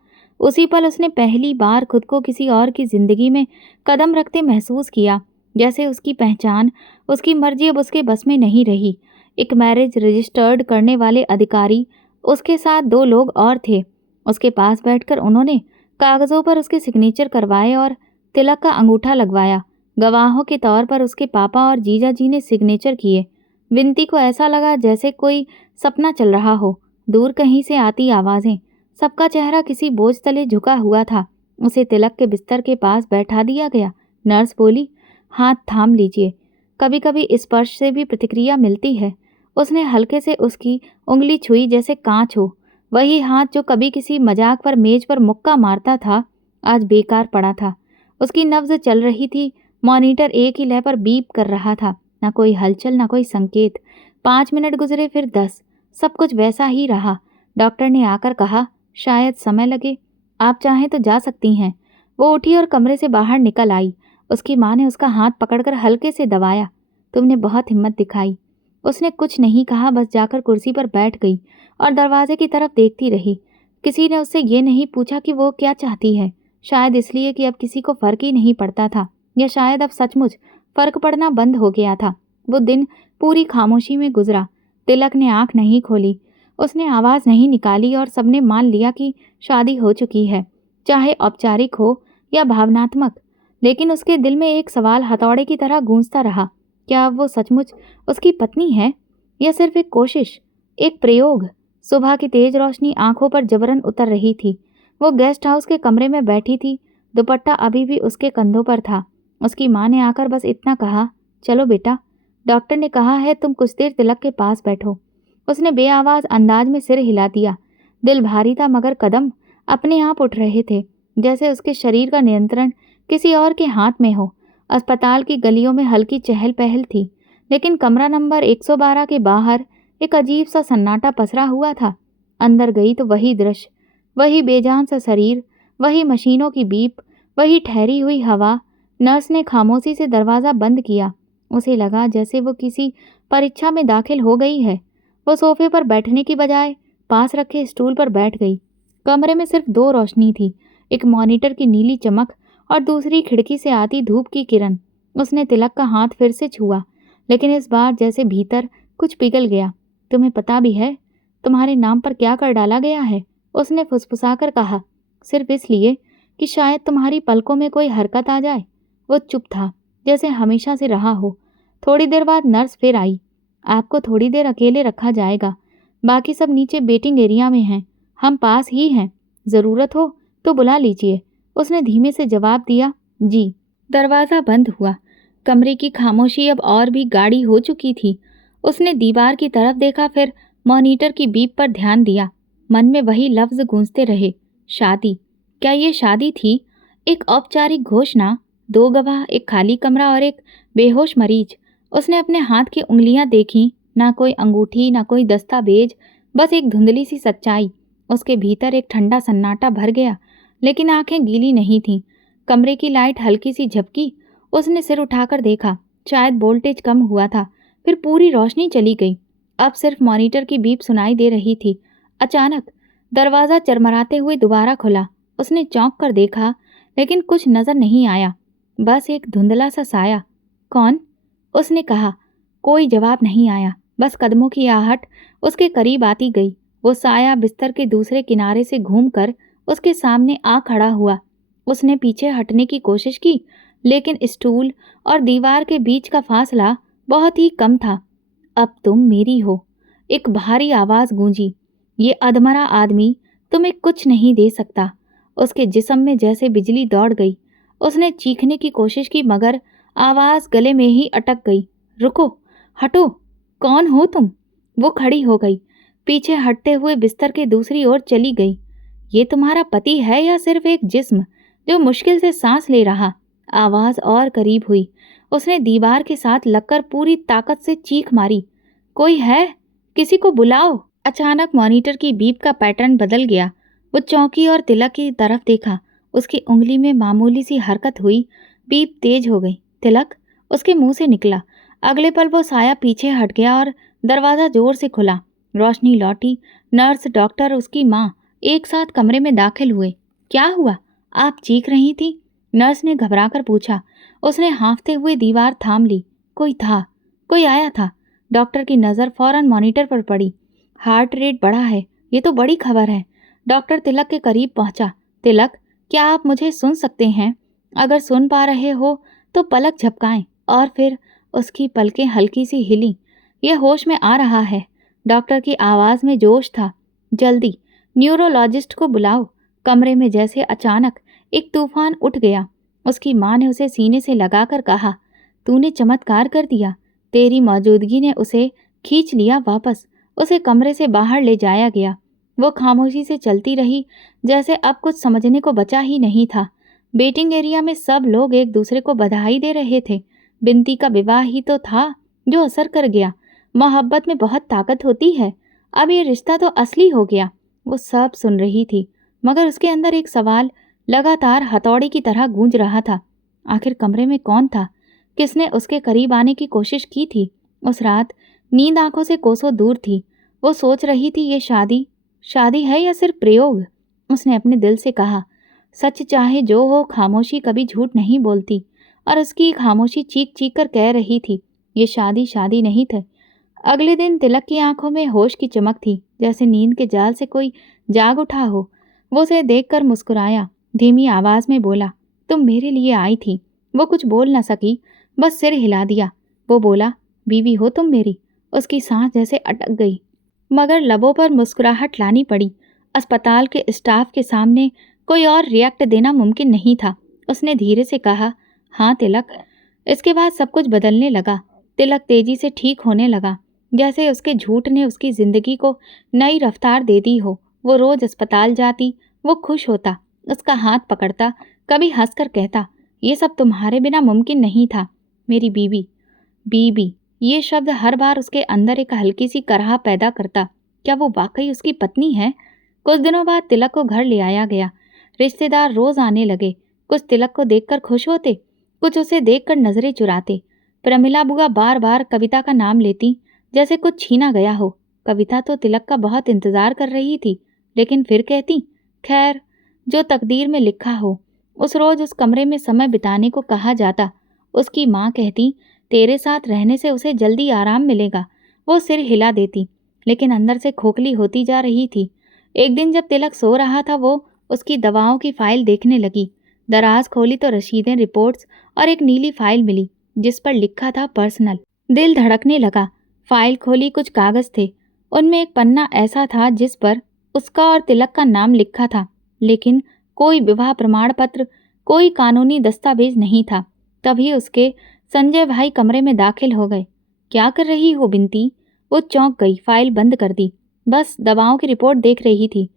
उसी पल उसने पहली बार खुद को किसी और की जिंदगी में कदम रखते महसूस किया, जैसे उसकी पहचान, उसकी मर्जी अब उसके बस में नहीं रही। एक मैरिज रजिस्टर्ड करने वाले अधिकारी, उसके साथ 2 लोग और थे। उसके पास बैठकर उन्होंने कागज़ों पर उसके सिग्नेचर करवाए और तिलक का अंगूठा लगवाया। गवाहों के तौर पर उसके पापा और जीजा जी ने सिग्नेचर किए। विनती को ऐसा लगा जैसे कोई सपना चल रहा हो। दूर कहीं से आती आवाज़ें। सबका चेहरा किसी बोझ तले झुका हुआ था। उसे तिलक के बिस्तर के पास बैठा दिया गया। नर्स बोली, हाथ थाम लीजिए, कभी कभी स्पर्श से भी प्रतिक्रिया मिलती है। उसने हल्के से उसकी उंगली छुई जैसे कांच हो। वही हाथ जो कभी किसी मजाक पर मेज पर मुक्का मारता था, आज बेकार पड़ा था। उसकी नब्ज चल रही थी। मॉनिटर एक ही लय पर बीप कर रहा था। ना कोई हलचल, ना कोई संकेत। 5 मिनट गुजरे, फिर 10। सब कुछ वैसा ही रहा। डॉक्टर ने आकर कहा, शायद समय लगे, आप चाहें तो जा सकती हैं। वो उठी और कमरे से बाहर निकल आई। उसकी माँ ने उसका हाथ पकड़कर हल्के से दबाया। तुमने बहुत हिम्मत दिखाई। उसने कुछ नहीं कहा, बस जाकर कुर्सी पर बैठ गई और दरवाजे की तरफ देखती रही। किसी ने उससे ये नहीं पूछा कि वो क्या चाहती है। शायद इसलिए कि अब किसी को फर्क ही नहीं पड़ता था, या शायद अब सचमुच फर्क पड़ना बंद हो गया था। वो दिन पूरी खामोशी में गुजरा। तिलक ने आंख नहीं खोली, उसने आवाज़ नहीं निकाली और सबने मान लिया कि शादी हो चुकी है, चाहे औपचारिक हो या भावनात्मक। लेकिन उसके दिल में एक सवाल हथौड़े की तरह गूंजता रहा, क्या अब वो सचमुच उसकी पत्नी है, या सिर्फ एक कोशिश, एक प्रयोग। सुबह की तेज रोशनी आंखों पर जबरन उतर रही थी। वो गेस्ट हाउस के कमरे में बैठी थी। दुपट्टा अभी भी उसके कंधों पर था। उसकी माँ ने आकर बस इतना कहा, चलो बेटा, डॉक्टर ने कहा है तुम कुछ देर तिलक के पास बैठो। उसने बेआवाज अंदाज में सिर हिला दिया। दिल भारी था, मगर कदम अपने आप उठ रहे थे, जैसे उसके शरीर का नियंत्रण किसी और के हाथ में हो। अस्पताल की गलियों में हल्की चहल पहल थी, लेकिन कमरा नंबर 112 के बाहर एक अजीब सा सन्नाटा पसरा हुआ था। अंदर गई तो वही दृश्य, वही बेजान सा शरीर, वही मशीनों की बीप, वही ठहरी हुई हवा। नर्स ने खामोशी से दरवाज़ा बंद किया। उसे लगा जैसे वो किसी परीक्षा में दाखिल हो गई है। वो सोफे पर बैठने की बजाय पास रखे स्टूल पर बैठ गई। कमरे में सिर्फ 2 रोशनी थी, एक मॉनिटर की नीली चमक और दूसरी खिड़की से आती धूप की किरण। उसने तिलक का हाथ फिर से छुआ, लेकिन इस बार जैसे भीतर कुछ पिघल गया। तुम्हें पता भी है तुम्हारे नाम पर क्या कर डाला गया है? उसने फुसफुसाकर कहा, सिर्फ इसलिए कि शायद तुम्हारी पलकों में कोई हरकत आ जाए। वो चुप था, जैसे हमेशा से रहा हो। थोड़ी देर बाद नर्स फिर आई। आपको थोड़ी देर अकेले रखा जाएगा, बाकी सब नीचे वेटिंग एरिया में हैं, हम पास ही हैं, ज़रूरत हो तो बुला लीजिए। उसने धीमे से जवाब दिया, जी। दरवाज़ा बंद हुआ। कमरे की खामोशी अब और भी गाढ़ी हो चुकी थी। उसने दीवार की तरफ देखा, फिर मॉनिटर की बीप पर ध्यान दिया। मन में वही लफ्ज़ गूंजते रहे, शादी। क्या ये शादी थी? एक औपचारिक घोषणा, 2 गवाह, एक खाली कमरा और एक बेहोश मरीज। उसने अपने हाथ की उंगलियां देखीं, ना कोई अंगूठी, ना कोई दस्तावेज, बस एक धुंधली सी सच्चाई। उसके भीतर एक ठंडा सन्नाटा भर गया, लेकिन आंखें गीली नहीं थीं। कमरे की लाइट हल्की सी झपकी। उसने सिर उठाकर देखा, शायद वोल्टेज कम हुआ था। फिर पूरी रोशनी चली गई। अब सिर्फ मॉनिटर की बीप सुनाई दे रही थी। अचानक दरवाज़ा चरमराते हुए दोबारा खुला। उसने चौंक कर देखा, लेकिन कुछ नजर नहीं आया, बस एक धुंधला सा साया। कौन? उसने कहा। कोई जवाब नहीं आया, बस कदमों की आहट उसके करीब आती गई। वो साया बिस्तर के दूसरे किनारे से घूमकर उसके सामने आ खड़ा हुआ। उसने पीछे हटने की कोशिश की, लेकिन स्टूल और दीवार के बीच का फासला बहुत ही कम था। अब तुम मेरी हो, एक भारी आवाज़ गूंजी। ये अधमरा आदमी तुम्हें कुछ नहीं दे सकता। उसके जिस्म में जैसे बिजली दौड़ गई। उसने चीखने की कोशिश की, मगर आवाज़ गले में ही अटक गई। रुको, हटो, कौन हो तुम? वो खड़ी हो गई, पीछे हटते हुए बिस्तर के दूसरी ओर चली गई। ये तुम्हारा पति है या सिर्फ एक जिस्म जो मुश्किल से सांस ले रहा? आवाज़ और करीब हुई। उसने दीवार के साथ लगकर पूरी ताकत से चीख मारी, कोई है? किसी को बुलाओ। अचानक मॉनिटर की बीप का पैटर्न बदल गया। वो चौंकी और तिलक की तरफ देखा। उसकी उंगली में मामूली सी हरकत हुई, बीप तेज हो गई। तिलक, उसके मुंह से निकला। अगले पल वो साया पीछे हट गया और दरवाज़ा जोर से खुला। रोशनी लौटी। नर्स, डॉक्टर, उसकी माँ एक साथ कमरे में दाखिल हुए। क्या हुआ? आप चीख रही थी? नर्स ने घबराकर पूछा। उसने हाँफते हुए दीवार थाम ली। कोई था, कोई आया था। डॉक्टर की नज़र फौरन मॉनिटर पर पड़ी। हार्ट रेट बढ़ा है, ये तो बड़ी खबर है। डॉक्टर तिलक के करीब पहुंचा। तिलक, क्या आप मुझे सुन सकते हैं? अगर सुन पा रहे हो तो पलक झपकाएं। और फिर उसकी पलकें हल्की सी हिली। यह होश में आ रहा है। डॉक्टर की आवाज़ में जोश था। जल्दी न्यूरोलॉजिस्ट को बुलाओ। कमरे में जैसे अचानक एक तूफान उठ गया। उसकी माँ ने उसे सीने से लगाकर कहा, तूने चमत्कार कर दिया। तेरी मौजूदगी ने उसे खींच लिया वापस। उसे कमरे से बाहर ले जाया गया। वो खामोशी से चलती रही, जैसे अब कुछ समझने को बचा ही नहीं था। वेटिंग एरिया में सब लोग एक दूसरे को बधाई दे रहे थे। बिंती का विवाह ही तो था जो असर कर गया। मोहब्बत में बहुत ताकत होती है। अब ये रिश्ता तो असली हो गया। वो सब सुन रही थी, मगर उसके अंदर एक सवाल लगातार हथौड़े की तरह गूंज रहा था। आखिर कमरे में कौन था? किसने उसके करीब आने की कोशिश की थी? उस रात नींद आंखों से कोसों दूर थी। वो सोच रही थी, ये शादी है या सिर्फ प्रयोग? उसने अपने दिल से कहा, सच चाहे जो हो, खामोशी कभी झूठ नहीं बोलती। और उसकी खामोशी चीख चीख कर कह रही थी, ये शादी नहीं था। अगले दिन तिलक की आंखों में होश की चमक थी, जैसे नींद के जाल से कोई जाग उठा हो। वो उसे देखकर मुस्कुराया, धीमी आवाज में बोला, तुम मेरे लिए आई थी। वो कुछ बोल न सकी, बस सिर हिला दिया। वो बोला, बीवी हो तुम मेरी। उसकी सांस जैसे अटक गई, मगर लबों पर मुस्कुराहट लानी पड़ी। अस्पताल के स्टाफ के सामने कोई और रिएक्ट देना मुमकिन नहीं था। उसने धीरे से कहा, हाँ तिलक। इसके बाद सब कुछ बदलने लगा। तिलक तेजी से ठीक होने लगा, जैसे उसके झूठ ने उसकी जिंदगी को नई रफ्तार दे दी हो। वो रोज अस्पताल जाती, वो खुश होता, उसका हाथ पकड़ता, कभी हंसकर कहता, ये सब तुम्हारे बिना मुमकिन नहीं था मेरी बीवी। बीबी, ये शब्द हर बार उसके अंदर एक हल्की सी कराह पैदा करता। क्या वो वाकई उसकी पत्नी है? कुछ दिनों बाद तिलक को घर ले आया गया। रिश्तेदार रोज आने लगे। कुछ तिलक को देखकर खुश होते, कुछ उसे देखकर नजरें चुराते। प्रमिला बुआ बार बार कविता का नाम लेती, जैसे कुछ छीना गया हो। कविता तो तिलक का बहुत इंतजार कर रही थी, लेकिन फिर कहती, खैर, जो तकदीर में लिखा हो। उस रोज उस कमरे में समय बिताने को कहा जाता। उसकी माँ कहती, तेरे साथ रहने से उसे जल्दी आराम मिलेगा। वो सिर हिला देती, लेकिन अंदर से खोखली होती जा रही थी। एक दिन जब तिलक सो रहा था, वो उसकी दवाओं की फाइल देखने लगी। दराज खोली तो रसीदें, रिपोर्ट्स और एक नीली फाइल मिली, जिस पर लिखा था पर्सनल। दिल धड़कने लगा। फाइल खोली, कुछ कागज थे। उनमें एक पन्ना ऐसा था जिस पर उसका और तिलक का नाम लिखा था, लेकिन कोई विवाह प्रमाण पत्र, कोई कानूनी दस्तावेज नहीं था। तभी उसके संजय भाई कमरे में दाखिल हो गए। क्या कर रही हो बिंती? वो चौंक गई, फाइल बंद कर दी, बस दवाओं की रिपोर्ट देख रही थी।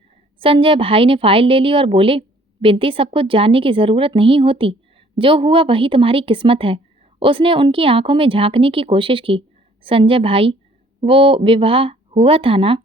संजय भाई ने फाइल ले ली और बोले, बिंती, सब कुछ जानने की जरूरत नहीं होती। जो हुआ वही तुम्हारी किस्मत है। उसने उनकी आंखों में झांकने की कोशिश की। संजय भाई, वो विवाह हुआ था ना?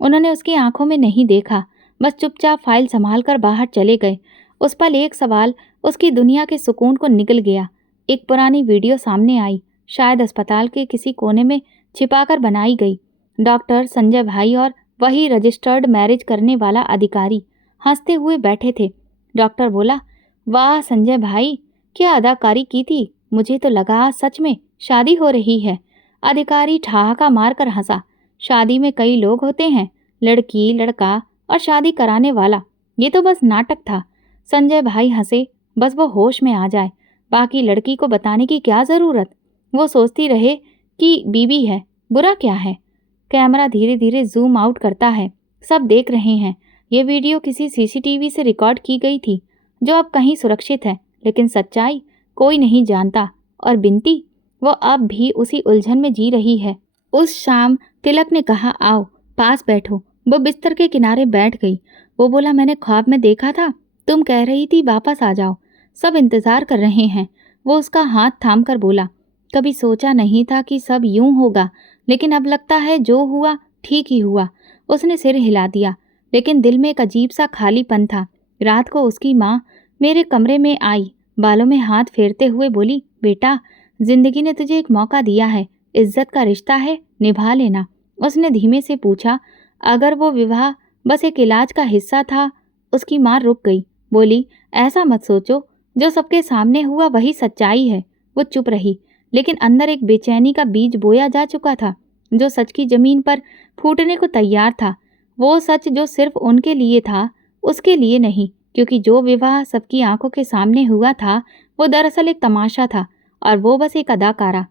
उन्होंने उसकी आंखों में नहीं देखा, बस चुपचाप फाइल संभाल कर बाहर चले गए। उस पल एक सवाल उसकी दुनिया के सुकून को निगल गया। एक पुरानी वीडियो सामने आई, शायद अस्पताल के किसी कोने में छिपाकर बनाई गई। डॉक्टर, संजय भाई और वही रजिस्टर्ड मैरिज करने वाला अधिकारी हंसते हुए बैठे थे। डॉक्टर बोला, वाह संजय भाई, क्या अदाकारी की थी। मुझे तो लगा सच में शादी हो रही है। अधिकारी ठहाका मारकर हंसा। शादी में कई लोग होते हैं, लड़की, लड़का और शादी कराने वाला। ये तो बस नाटक था। संजय भाई हंसे, बस वो होश में आ जाए, बाकी लड़की को बताने की क्या जरूरत। वो सोचती रहे कि बीवी है, बुरा क्या है। कैमरा धीरे धीरे जूम आउट करता है, सब देख रहे हैं। ये वीडियो किसी सीसीटीवी से रिकॉर्ड की गई थी, जो अब कहीं सुरक्षित है, लेकिन सच्चाई कोई नहीं जानता। और बिंती, वो अब भी उसी उलझन में जी रही है। उस शाम तिलक ने कहा, आओ पास बैठो। वो बिस्तर के किनारे बैठ गई। वो बोला, मैंने ख्वाब में देखा था, तुम कह रही थी वापस आ जाओ, सब इंतजार कर रहे हैं। वो उसका हाथ थाम कर बोला, कभी सोचा नहीं था कि सब यूं होगा, लेकिन अब लगता है जो हुआ ठीक ही हुआ। उसने सिर हिला दिया, लेकिन दिल में एक अजीब सा खालीपन था। रात को उसकी माँ मेरे कमरे में आई, बालों में हाथ फेरते हुए बोली, बेटा, जिंदगी ने तुझे एक मौका दिया है, इज्जत का रिश्ता है, निभा लेना। उसने धीमे से पूछा, अगर वो विवाह बस एक इलाज का हिस्सा था? उसकी माँ रुक गई, बोली, ऐसा मत सोचो, जो सबके सामने हुआ वही सच्चाई है। वो चुप रही, लेकिन अंदर एक बेचैनी का बीज बोया जा चुका था, जो सच की जमीन पर फूटने को तैयार था। वो सच जो सिर्फ उनके लिए था, उसके लिए नहीं, क्योंकि जो विवाह सबकी आंखों के सामने हुआ था, वो दरअसल एक तमाशा था, और वो बस एक अदाकारा।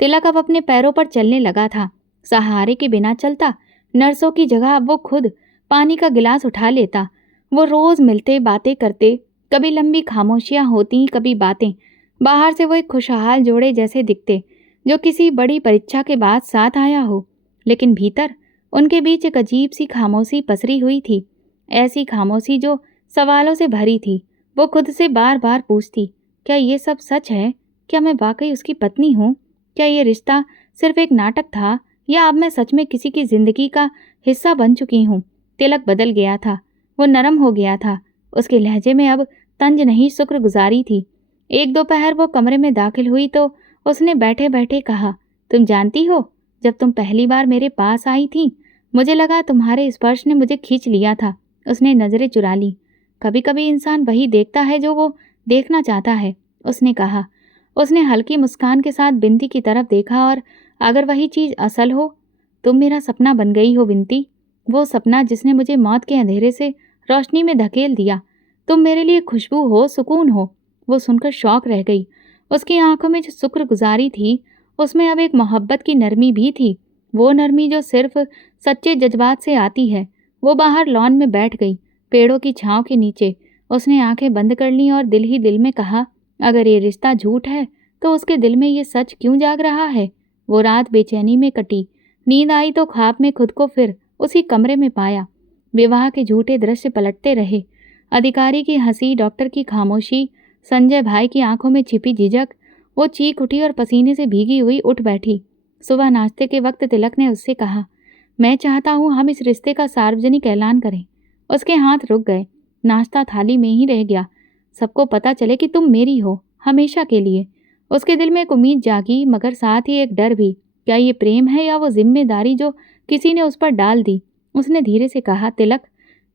तिलक अब अपने पैरों पर चलने लगा था, सहारे के बिना चलता। नर्सों की जगह अब वो खुद पानी का गिलास उठा लेता। वो रोज़ मिलते, बातें करते, कभी लंबी खामोशियाँ होती, कभी बातें। बाहर से वो एक खुशहाल जोड़े जैसे दिखते, जो किसी बड़ी परीक्षा के बाद साथ आया हो। लेकिन भीतर उनके बीच एक अजीब सी खामोशी पसरी हुई थी, ऐसी खामोशी जो सवालों से भरी थी। वो खुद से बार बार पूछती, क्या ये सब सच है? क्या मैं वाकई उसकी पत्नी हूँ? क्या ये रिश्ता सिर्फ एक नाटक था, या अब मैं सच में किसी की जिंदगी का हिस्सा बन चुकी हूँ? तिलक बदल गया था, वो नरम हो गया था। उसके लहजे में अब तंज नहीं, शुक्रगुजारी थी। एक दोपहर वो कमरे में दाखिल हुई तो उसने बैठे बैठे कहा, तुम जानती हो, जब तुम पहली बार मेरे पास आई थी, मुझे लगा तुम्हारे स्पर्श ने मुझे खींच लिया था। उसने नजरें चुरा ली। कभी कभी इंसान वही देखता है जो वो देखना चाहता है, उसने कहा। उसने हल्की मुस्कान के साथ बिंती की तरफ देखा, और अगर वही चीज असल हो, तुम मेरा सपना बन गई हो बिंती, वो सपना जिसने मुझे मौत के अंधेरे से रोशनी में धकेल दिया। तुम मेरे लिए खुशबू हो, सुकून हो। वो सुनकर शौक रह गई। उसकी आंखों में जो शुक्रगुजारी थी, उसमें अब एक मोहब्बत की नरमी भी थी, वो नरमी जो सिर्फ सच्चे जज्बात से आती है। वो बाहर लॉन में बैठ गई, पेड़ों की छांव के नीचे। उसने आंखें बंद कर लीं और दिल ही दिल में कहा, अगर ये रिश्ता झूठ है तो उसके दिल में ये सच क्यों जाग रहा है? वो रात बेचैनी में कटी। नींद आई तो ख्वाब में खुद को फिर उसी कमरे में पाया। विवाह के झूठे दृश्य पलटते रहे। अधिकारी की हंसी, डॉक्टर की खामोशी, संजय भाई की आंखों में छिपी झिझक। वो चीख उठी और पसीने से भीगी हुई उठ बैठी। सुबह नाश्ते के वक्त तिलक ने उससे कहा, मैं चाहता हूँ हम इस रिश्ते का सार्वजनिक ऐलान करें। उसके हाथ रुक गए। नाश्ता थाली में ही रह गया। सबको पता चले कि तुम मेरी हो, हमेशा के लिए। उसके दिल में एक उम्मीद जागी, मगर साथ ही एक डर भी। क्या ये प्रेम है या वो जिम्मेदारी जो किसी ने उस पर डाल दी? उसने धीरे से कहा, तिलक,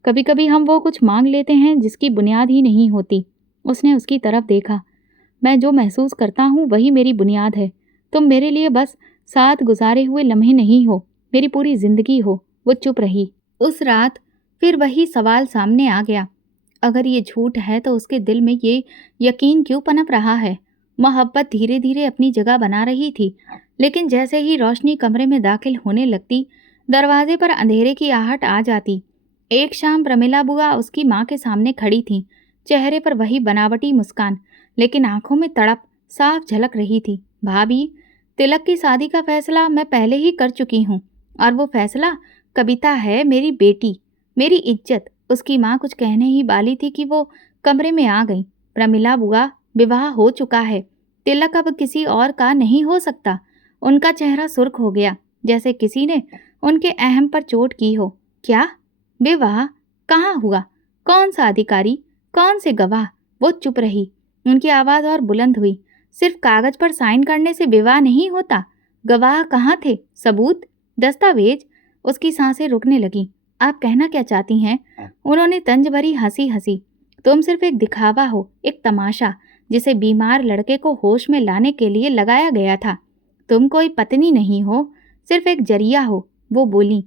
कभी कभी हम वो कुछ मांग लेते हैं जिसकी बुनियाद ही नहीं होती। उसने उसकी तरफ देखा। मैं जो महसूस करता हूँ वही मेरी बुनियाद है। तुम मेरे लिए बस साथ गुजारे हुए लम्हे नहीं हो, मेरी पूरी जिंदगी हो। वो चुप रही। उस रात फिर वही सवाल सामने आ गया। अगर ये झूठ है तो उसके दिल में ये यकीन क्यों पनप रहा है? मोहब्बत धीरे धीरे अपनी जगह बना रही थी, लेकिन जैसे ही रोशनी कमरे में दाखिल होने लगती, दरवाजे पर अंधेरे की आहट आ जाती। एक शाम प्रमिला बुआ उसकी माँ के सामने खड़ी थीं, चेहरे पर वही बनावटी मुस्कान, लेकिन आंखों में तड़प साफ झलक रही थी। भाभी, तिलक की शादी का फैसला मैं पहले ही कर चुकी हूँ, और वो फैसला कविता है, मेरी बेटी, मेरी इज्जत। उसकी माँ कुछ कहने ही वाली थी कि वो कमरे में आ गई। प्रमिला बुआ, विवाह हो चुका है, तिलक अब किसी और का नहीं हो सकता। उनका चेहरा सुर्ख हो गया, जैसे किसी ने उनके अहम पर चोट की हो। क्या? विवाह? कहाँ हुआ? कौन सा अधिकारी? कौन से गवाह? वो चुप रही। उनकी आवाज़ और बुलंद हुई, सिर्फ कागज पर साइन करने से विवाह नहीं होता। गवाह कहाँ थे? सबूत? दस्तावेज? उसकी सांसें रुकने लगीं। आप कहना क्या चाहती हैं? उन्होंने तंज भरी हंसी हंसी। तुम सिर्फ एक दिखावा हो, एक तमाशा, जिसे बीमार लड़के को होश में लाने के लिए लगाया गया था। तुम कोई पत्नी नहीं हो, सिर्फ एक जरिया हो। वो बोली,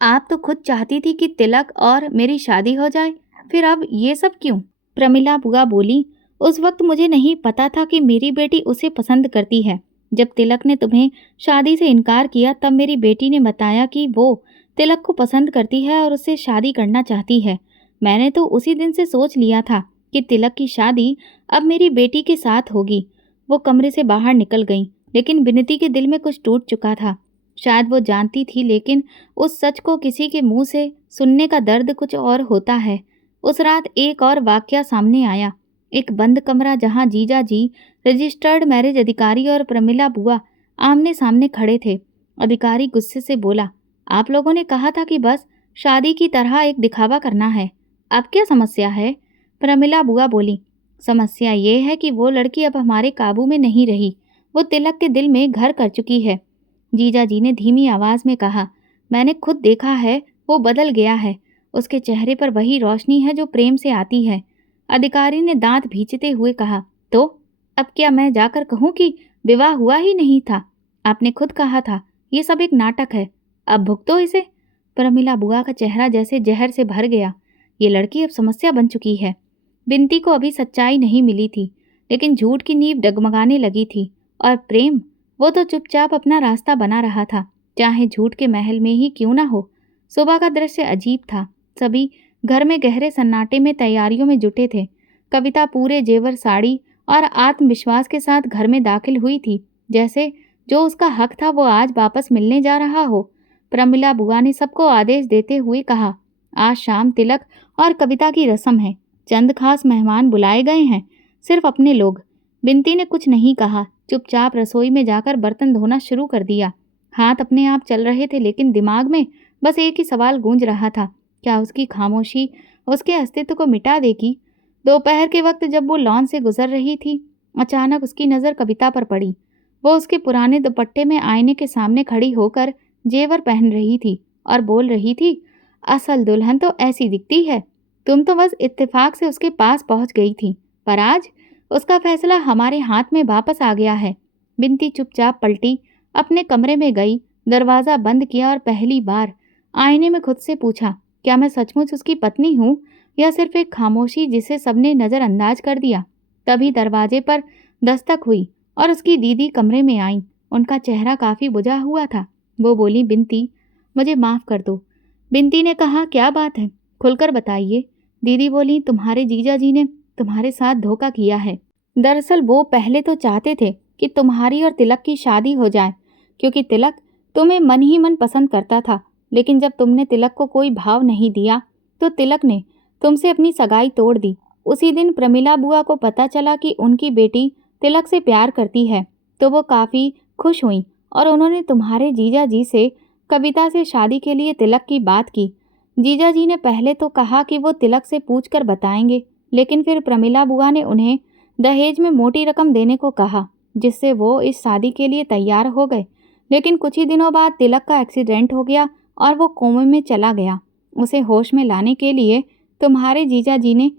आप तो खुद चाहती थी कि तिलक और मेरी शादी हो जाए, फिर अब ये सब क्यों? प्रमिला बुआ बोली, उस वक्त मुझे नहीं पता था कि मेरी बेटी उसे पसंद करती है। जब तिलक ने तुम्हें शादी से इनकार किया, तब मेरी बेटी ने बताया कि वो तिलक को पसंद करती है और उससे शादी करना चाहती है। मैंने तो उसी दिन से सोच लिया था कि तिलक की शादी अब मेरी बेटी के साथ होगी। वो कमरे से बाहर निकल गई, लेकिन विनती के दिल में कुछ टूट चुका था। शायद वो जानती थी, लेकिन उस सच को किसी के मुंह से सुनने का दर्द कुछ और होता है। उस रात एक और वाकया सामने आया। एक बंद कमरा जहां जीजा जी, रजिस्टर्ड मैरिज अधिकारी और प्रमिला बुआ आमने सामने खड़े थे। अधिकारी गुस्से से बोला, आप लोगों ने कहा था कि बस शादी की तरह एक दिखावा करना है, अब क्या समस्या है? प्रमिला बुआ बोली, समस्या ये है कि वो लड़की अब हमारे काबू में नहीं रही। वो तिलक के दिल में घर कर चुकी है। जीजा जी ने धीमी आवाज में कहा, मैंने खुद देखा है, वो बदल गया है। उसके चेहरे पर वही रोशनी है जो प्रेम से आती है। अधिकारी ने दांत भींचते हुए कहा, तो अब क्या मैं जाकर कहूँ कि विवाह हुआ ही नहीं था? आपने खुद कहा था ये सब एक नाटक है, अब भुगतो इसे। प्रमिला बुआ का चेहरा जैसे जहर से भर गया। ये लड़की अब समस्या बन चुकी है। बिनती को अभी सच्चाई नहीं मिली थी, लेकिन झूठ की नींव डगमगाने लगी थी। और प्रेम, वो तो चुपचाप अपना रास्ता बना रहा था, चाहे झूठ के महल में ही क्यों ना हो। सुबह का दृश्य अजीब था। सभी घर में गहरे सन्नाटे में तैयारियों में जुटे थे। कविता पूरे जेवर साड़ी और आत्मविश्वास के साथ घर में दाखिल हुई थी, जैसे जो उसका हक था वो आज वापस मिलने जा रहा हो। प्रमिला बुआ ने सबको आदेश देते हुए कहा, आज शाम तिलक और कविता की रस्म है। चंद खास मेहमान बुलाए गए हैं, सिर्फ अपने लोग। बिंती ने कुछ नहीं कहा, चुपचाप रसोई में जाकर बर्तन धोना शुरू कर दिया। हाथ अपने आप चल रहे थे, लेकिन दिमाग में बस एक ही सवाल गूंज रहा था, क्या उसकी खामोशी उसके अस्तित्व को मिटा देगी? दोपहर के वक्त जब वो लॉन से गुजर रही थी, अचानक उसकी नज़र कविता पर पड़ी। वो उसके पुराने दुपट्टे में आईने के सामने खड़ी होकर जेवर पहन रही थी और बोल रही थी, असल दुल्हन तो ऐसी दिखती है। तुम तो बस इत्तेफाक से उसके पास पहुंच गई थी, पर आज उसका फैसला हमारे हाथ में वापस आ गया है। बिंती चुपचाप पलटी, अपने कमरे में गई, दरवाज़ा बंद किया और पहली बार आईने में खुद से पूछा, क्या मैं सचमुच उसकी पत्नी हूँ या सिर्फ एक खामोशी जिसे सबने नज़रअंदाज कर दिया? तभी दरवाजे पर दस्तक हुई और उसकी दीदी कमरे में आई। उनका चेहरा काफ़ी बुझा हुआ था। वो बोली, बिंती, मुझे माफ़ कर दो। बिंती ने कहा, क्या बात है, खुलकर बताइए। दीदी बोली, तुम्हारे जीजा जी ने तुम्हारे साथ धोखा किया है। दरअसल वो पहले तो चाहते थे कि तुम्हारी और तिलक की शादी हो जाए, क्योंकि तिलक तुम्हें मन ही मन पसंद करता था। लेकिन जब तुमने तिलक को कोई भाव नहीं दिया तो तिलक ने तुमसे अपनी सगाई तोड़ दी। उसी दिन प्रमिला बुआ को पता चला कि उनकी बेटी तिलक से प्यार करती है, तो वो काफ़ी खुश हुई और उन्होंने तुम्हारे जीजा जी से कविता से शादी के लिए तिलक की बात की। जीजा जी ने पहले तो कहा कि वो तिलक से पूछकर बताएंगे, लेकिन फिर प्रमिला बुआ ने उन्हें दहेज में मोटी रकम देने को कहा, जिससे वो इस शादी के लिए तैयार हो गए। लेकिन कुछ ही दिनों बाद तिलक का एक्सीडेंट हो गया और वो कोमे में चला गया। उसे होश में लाने के लिए तुम्हारे जीजा जी ने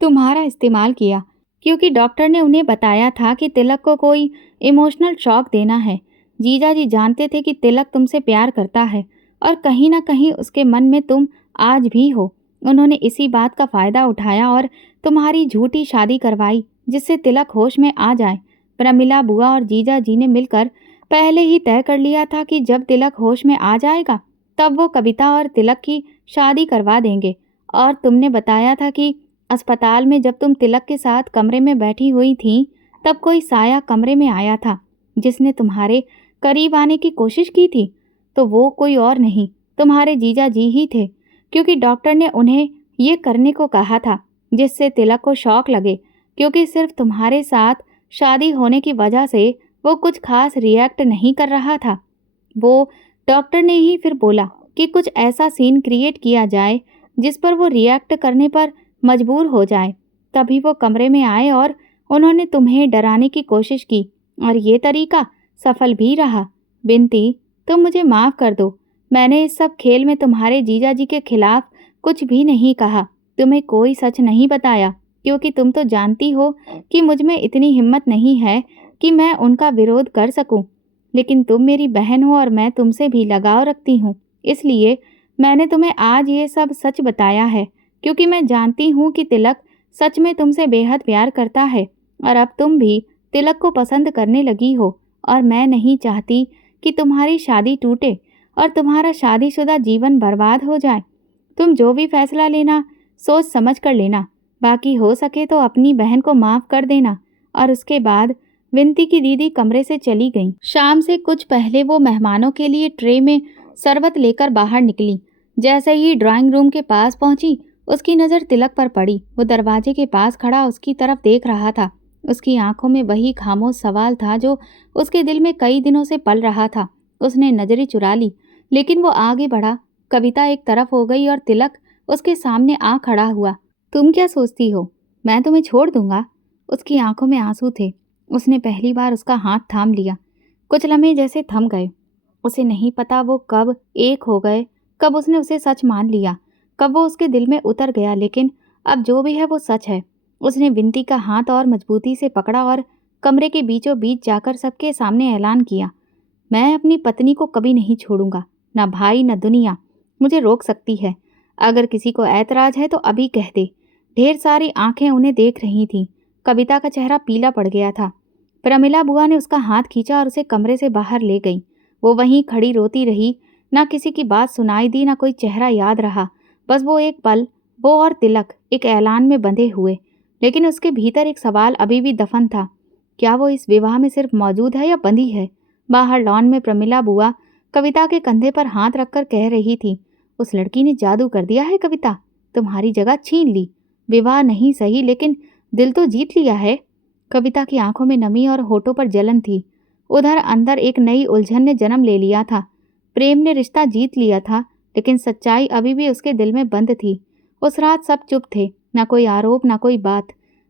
तुम्हारा इस्तेमाल किया, क्योंकि डॉक्टर ने उन्हें बताया था कि तिलक को कोई इमोशनल शॉक देना है। जीजा जी जानते थे कि तिलक तुमसे प्यार करता है और कहीं ना कहीं उसके मन में तुम आज भी हो। उन्होंने इसी बात का फ़ायदा उठाया और तुम्हारी झूठी शादी करवाई, जिससे तिलक होश में आ जाए। प्रमिला बुआ और जीजा जी ने मिलकर पहले ही तय कर लिया था कि जब तिलक होश में आ जाएगा तब वो कविता और तिलक की शादी करवा देंगे। और तुमने बताया था कि अस्पताल में जब तुम तिलक के साथ कमरे में बैठी हुई थीं, तब कोई साया कमरे में आया था जिसने तुम्हारे करीब आने की कोशिश की थी। तो वो कोई और नहीं, तुम्हारे जीजा जी ही थे, क्योंकि डॉक्टर ने उन्हें ये करने को कहा था जिससे तिलक को शॉक लगे, क्योंकि सिर्फ तुम्हारे साथ शादी होने की वजह से वो कुछ खास रिएक्ट नहीं कर रहा था। वो डॉक्टर ने ही फिर बोला कि कुछ ऐसा सीन क्रिएट किया जाए जिस पर वो रिएक्ट करने पर मजबूर हो जाए। तभी वो कमरे में आए और उन्होंने तुम्हें डराने की कोशिश की, और ये तरीका सफल भी रहा। बिंती, तुम मुझे माफ़ कर दो। मैंने इस सब खेल में तुम्हारे जीजा जी के खिलाफ कुछ भी नहीं कहा, तुम्हें कोई सच नहीं बताया, क्योंकि तुम तो जानती हो कि मुझ में इतनी हिम्मत नहीं है कि मैं उनका विरोध कर सकूं। लेकिन तुम मेरी बहन हो और मैं तुमसे भी लगाव रखती हूँ, इसलिए मैंने तुम्हें आज ये सब सच बताया है, क्योंकि मैं जानती हूँ कि तिलक सच में तुमसे बेहद प्यार करता है और अब तुम भी तिलक को पसंद करने लगी हो, और मैं नहीं चाहती कि तुम्हारी शादी टूटे और तुम्हारा शादीशुदा जीवन बर्बाद हो जाए। तुम जो भी फैसला लेना सोच समझ कर लेना, बाकी हो सके तो अपनी बहन को माफ़ कर देना। और उसके बाद विंती की दीदी कमरे से चली गई। शाम से कुछ पहले वो मेहमानों के लिए ट्रे में शरबत लेकर बाहर निकली। जैसे ही ड्राइंग रूम के पास पहुंची, उसकी नज़र तिलक पर पड़ी। वो दरवाजे के पास खड़ा उसकी तरफ देख रहा था। उसकी आंखों में वही खामोश सवाल था जो उसके दिल में कई दिनों से पल रहा था। उसने नज़रें चुरा ली, लेकिन वो आगे बढ़ा। कविता एक तरफ हो गई और तिलक उसके सामने आ खड़ा हुआ। तुम क्या सोचती हो, मैं तुम्हें छोड़ दूंगा? उसकी आंखों में आंसू थे। उसने पहली बार उसका हाथ थाम लिया। कुछ लम्हे जैसे थम गए। उसे नहीं पता वो कब एक हो गए, कब उसने उसे सच मान लिया, कब वो उसके दिल में उतर गया। लेकिन अब जो भी है वो सच है। उसने विंती का हाथ और मजबूती से पकड़ा और कमरे के बीचों बीच जाकर सबके सामने ऐलान किया, मैं अपनी पत्नी को कभी नहीं छोड़ूंगा। ना भाई ना दुनिया मुझे रोक सकती है। अगर किसी को ऐतराज है तो अभी कह दे। ढेर सारी आंखें उन्हें देख रही थीं। कविता का चेहरा पीला पड़ गया था। प्रमिला बुआ ने उसका हाथ खींचा और उसे कमरे से बाहर ले गई। वो वहीं खड़ी रोती रही। ना किसी की बात सुनाई दी, ना कोई चेहरा याद रहा। बस वो एक पल, वो और तिलक एक ऐलान में बंधे हुए, लेकिन उसके भीतर एक सवाल अभी भी दफन था। क्या वो इस विवाह में सिर्फ मौजूद है या बंधी है? बाहर लॉन में प्रमिला बुआ कविता के कंधे पर हाथ रखकर कह रही थी, उस लड़की ने जादू कर दिया है कविता, तुम्हारी जगह छीन ली। विवाह नहीं सही, लेकिन दिल तो जीत लिया है। कविता की आंखों में नमी और होठों पर जलन थी। उधर अंदर एक नई उलझन ने जन्म ले लिया था। प्रेम ने रिश्ता जीत लिया था, लेकिन सच्चाई अभी भी उसके दिल में बंद थी। उस रात सब चुप थे, ना कोई आरोप, ना कोई बात,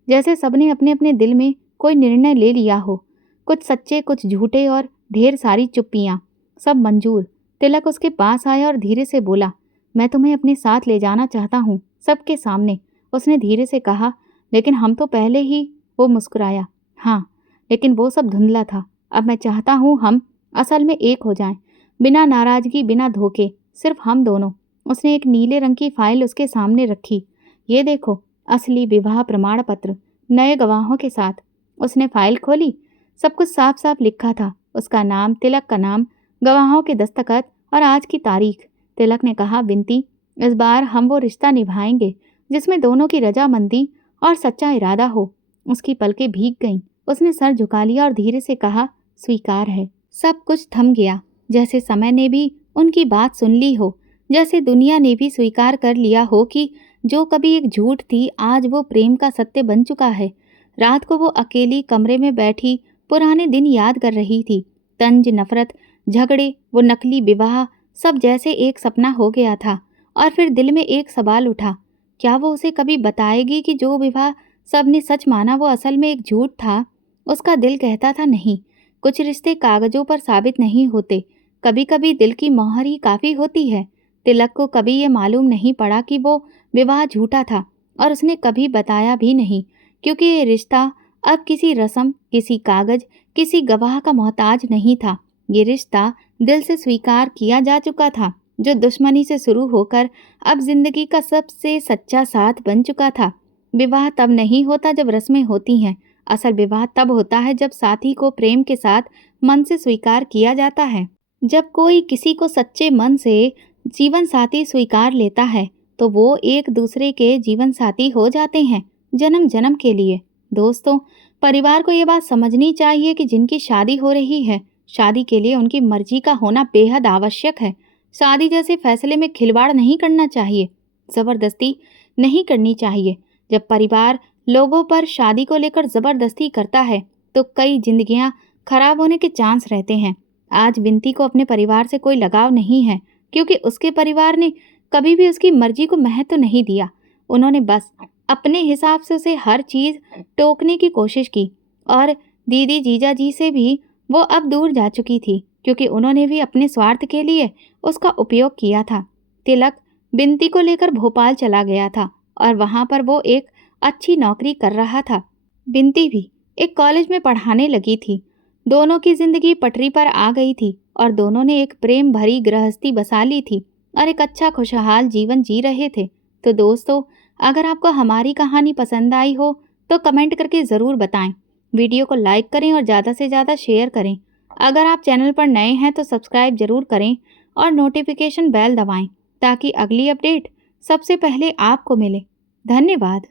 जैसे सबने अपने अपने दिल में कोई निर्णय ले लिया हो। कुछ सच्चे, कुछ झूठे और ढेर सारी चुप्पियाँ, सब मंजूर। तिलक उसके पास आया और धीरे से बोला, मैं तुम्हें अपने साथ ले जाना चाहता हूँ, सबके सामने। उसने धीरे से कहा, लेकिन हम तो पहले ही। वो मुस्कुराया, हाँ, लेकिन वो सब धुंधला था। अब मैं चाहता हूँ हम असल में एक हो जाएं, बिना नाराजगी, बिना धोखे, सिर्फ हम दोनों। उसने एक नीले रंग की फाइल उसके सामने रखी। ये देखो, असली विवाह प्रमाण पत्र, नए गवाहों के साथ। उसने फाइल खोली। सब कुछ साफ साफ लिखा था, उसका नाम, तिलक का नाम, गवाहों के दस्तखत और आज की तारीख। तिलक ने कहा, बिनती, इस बार हम वो रिश्ता निभाएंगे जिसमें दोनों की रजामंदी और सच्चा इरादा हो। उसकी पलकें भीग गईं। उसने सर झुका लिया और धीरे से कहा, स्वीकार है। सब कुछ थम गया, जैसे समय ने भी उनकी बात सुन ली हो, जैसे दुनिया ने भी स्वीकार कर लिया हो कि जो कभी एक झूठ थी, आज वो प्रेम का सत्य बन चुका है। रात को वो अकेली कमरे में बैठी पुराने दिन याद कर रही थी। तंज, नफरत, झगड़े, वो नकली विवाह, सब जैसे एक सपना हो गया था। और फिर दिल में एक सवाल उठा, क्या वो उसे कभी बताएगी कि जो विवाह सबने सच माना वो असल में एक झूठ था? उसका दिल कहता था, नहीं, कुछ रिश्ते कागजों पर साबित नहीं होते, कभी कभी दिल की मोहर ही काफ़ी होती है। तिलक को कभी ये मालूम नहीं पड़ा कि वो विवाह झूठा था, और उसने कभी बताया भी नहीं, क्योंकि ये रिश्ता अब किसी रस्म, किसी कागज, किसी गवाह का मोहताज नहीं था। ये रिश्ता दिल से स्वीकार किया जा चुका था, जो दुश्मनी से शुरू होकर अब जिंदगी का सबसे सच्चा साथ बन चुका था। विवाह तब नहीं होता जब रस्में होती हैं, असल विवाह तब होता है जब साथी को प्रेम के साथ मन से स्वीकार किया जाता है। जब कोई किसी को सच्चे मन से जीवन साथी स्वीकार लेता है, तो वो एक दूसरे के जीवन साथी हो जाते हैं, जन्म जन्म के लिए। दोस्तों, परिवार को ये बात समझनी चाहिए कि जिनकी शादी हो रही है, शादी के लिए उनकी मर्जी का होना बेहद आवश्यक है। शादी जैसे फैसले में खिलवाड़ नहीं करना चाहिए, ज़बरदस्ती नहीं करनी चाहिए। जब परिवार लोगों पर शादी को लेकर ज़बरदस्ती करता है, तो कई जिंदगियां खराब होने के चांस रहते हैं। आज बिनती को अपने परिवार से कोई लगाव नहीं है, क्योंकि उसके परिवार ने कभी भी उसकी मर्जी को महत्व नहीं दिया। उन्होंने बस अपने हिसाब से उसे हर चीज़ टोकने की कोशिश की। और दीदी जीजा जी से भी वो अब दूर जा चुकी थी, क्योंकि उन्होंने भी अपने स्वार्थ के लिए उसका उपयोग किया था। तिलक बिनती को लेकर भोपाल चला गया था, और वहाँ पर वो एक अच्छी नौकरी कर रहा था। बिनती भी एक कॉलेज में पढ़ाने लगी थी। दोनों की जिंदगी पटरी पर आ गई थी, और दोनों ने एक प्रेम भरी गृहस्थी बसा ली थी और एक अच्छा खुशहाल जीवन जी रहे थे। तो दोस्तों, अगर आपको हमारी कहानी पसंद आई हो तो कमेंट करके ज़रूर बताएं। वीडियो को लाइक करें और ज़्यादा से ज़्यादा शेयर करें। अगर आप चैनल पर नए हैं तो सब्सक्राइब ज़रूर करें और नोटिफिकेशन बेल दबाएं, ताकि अगली अपडेट सबसे पहले आपको मिले। धन्यवाद।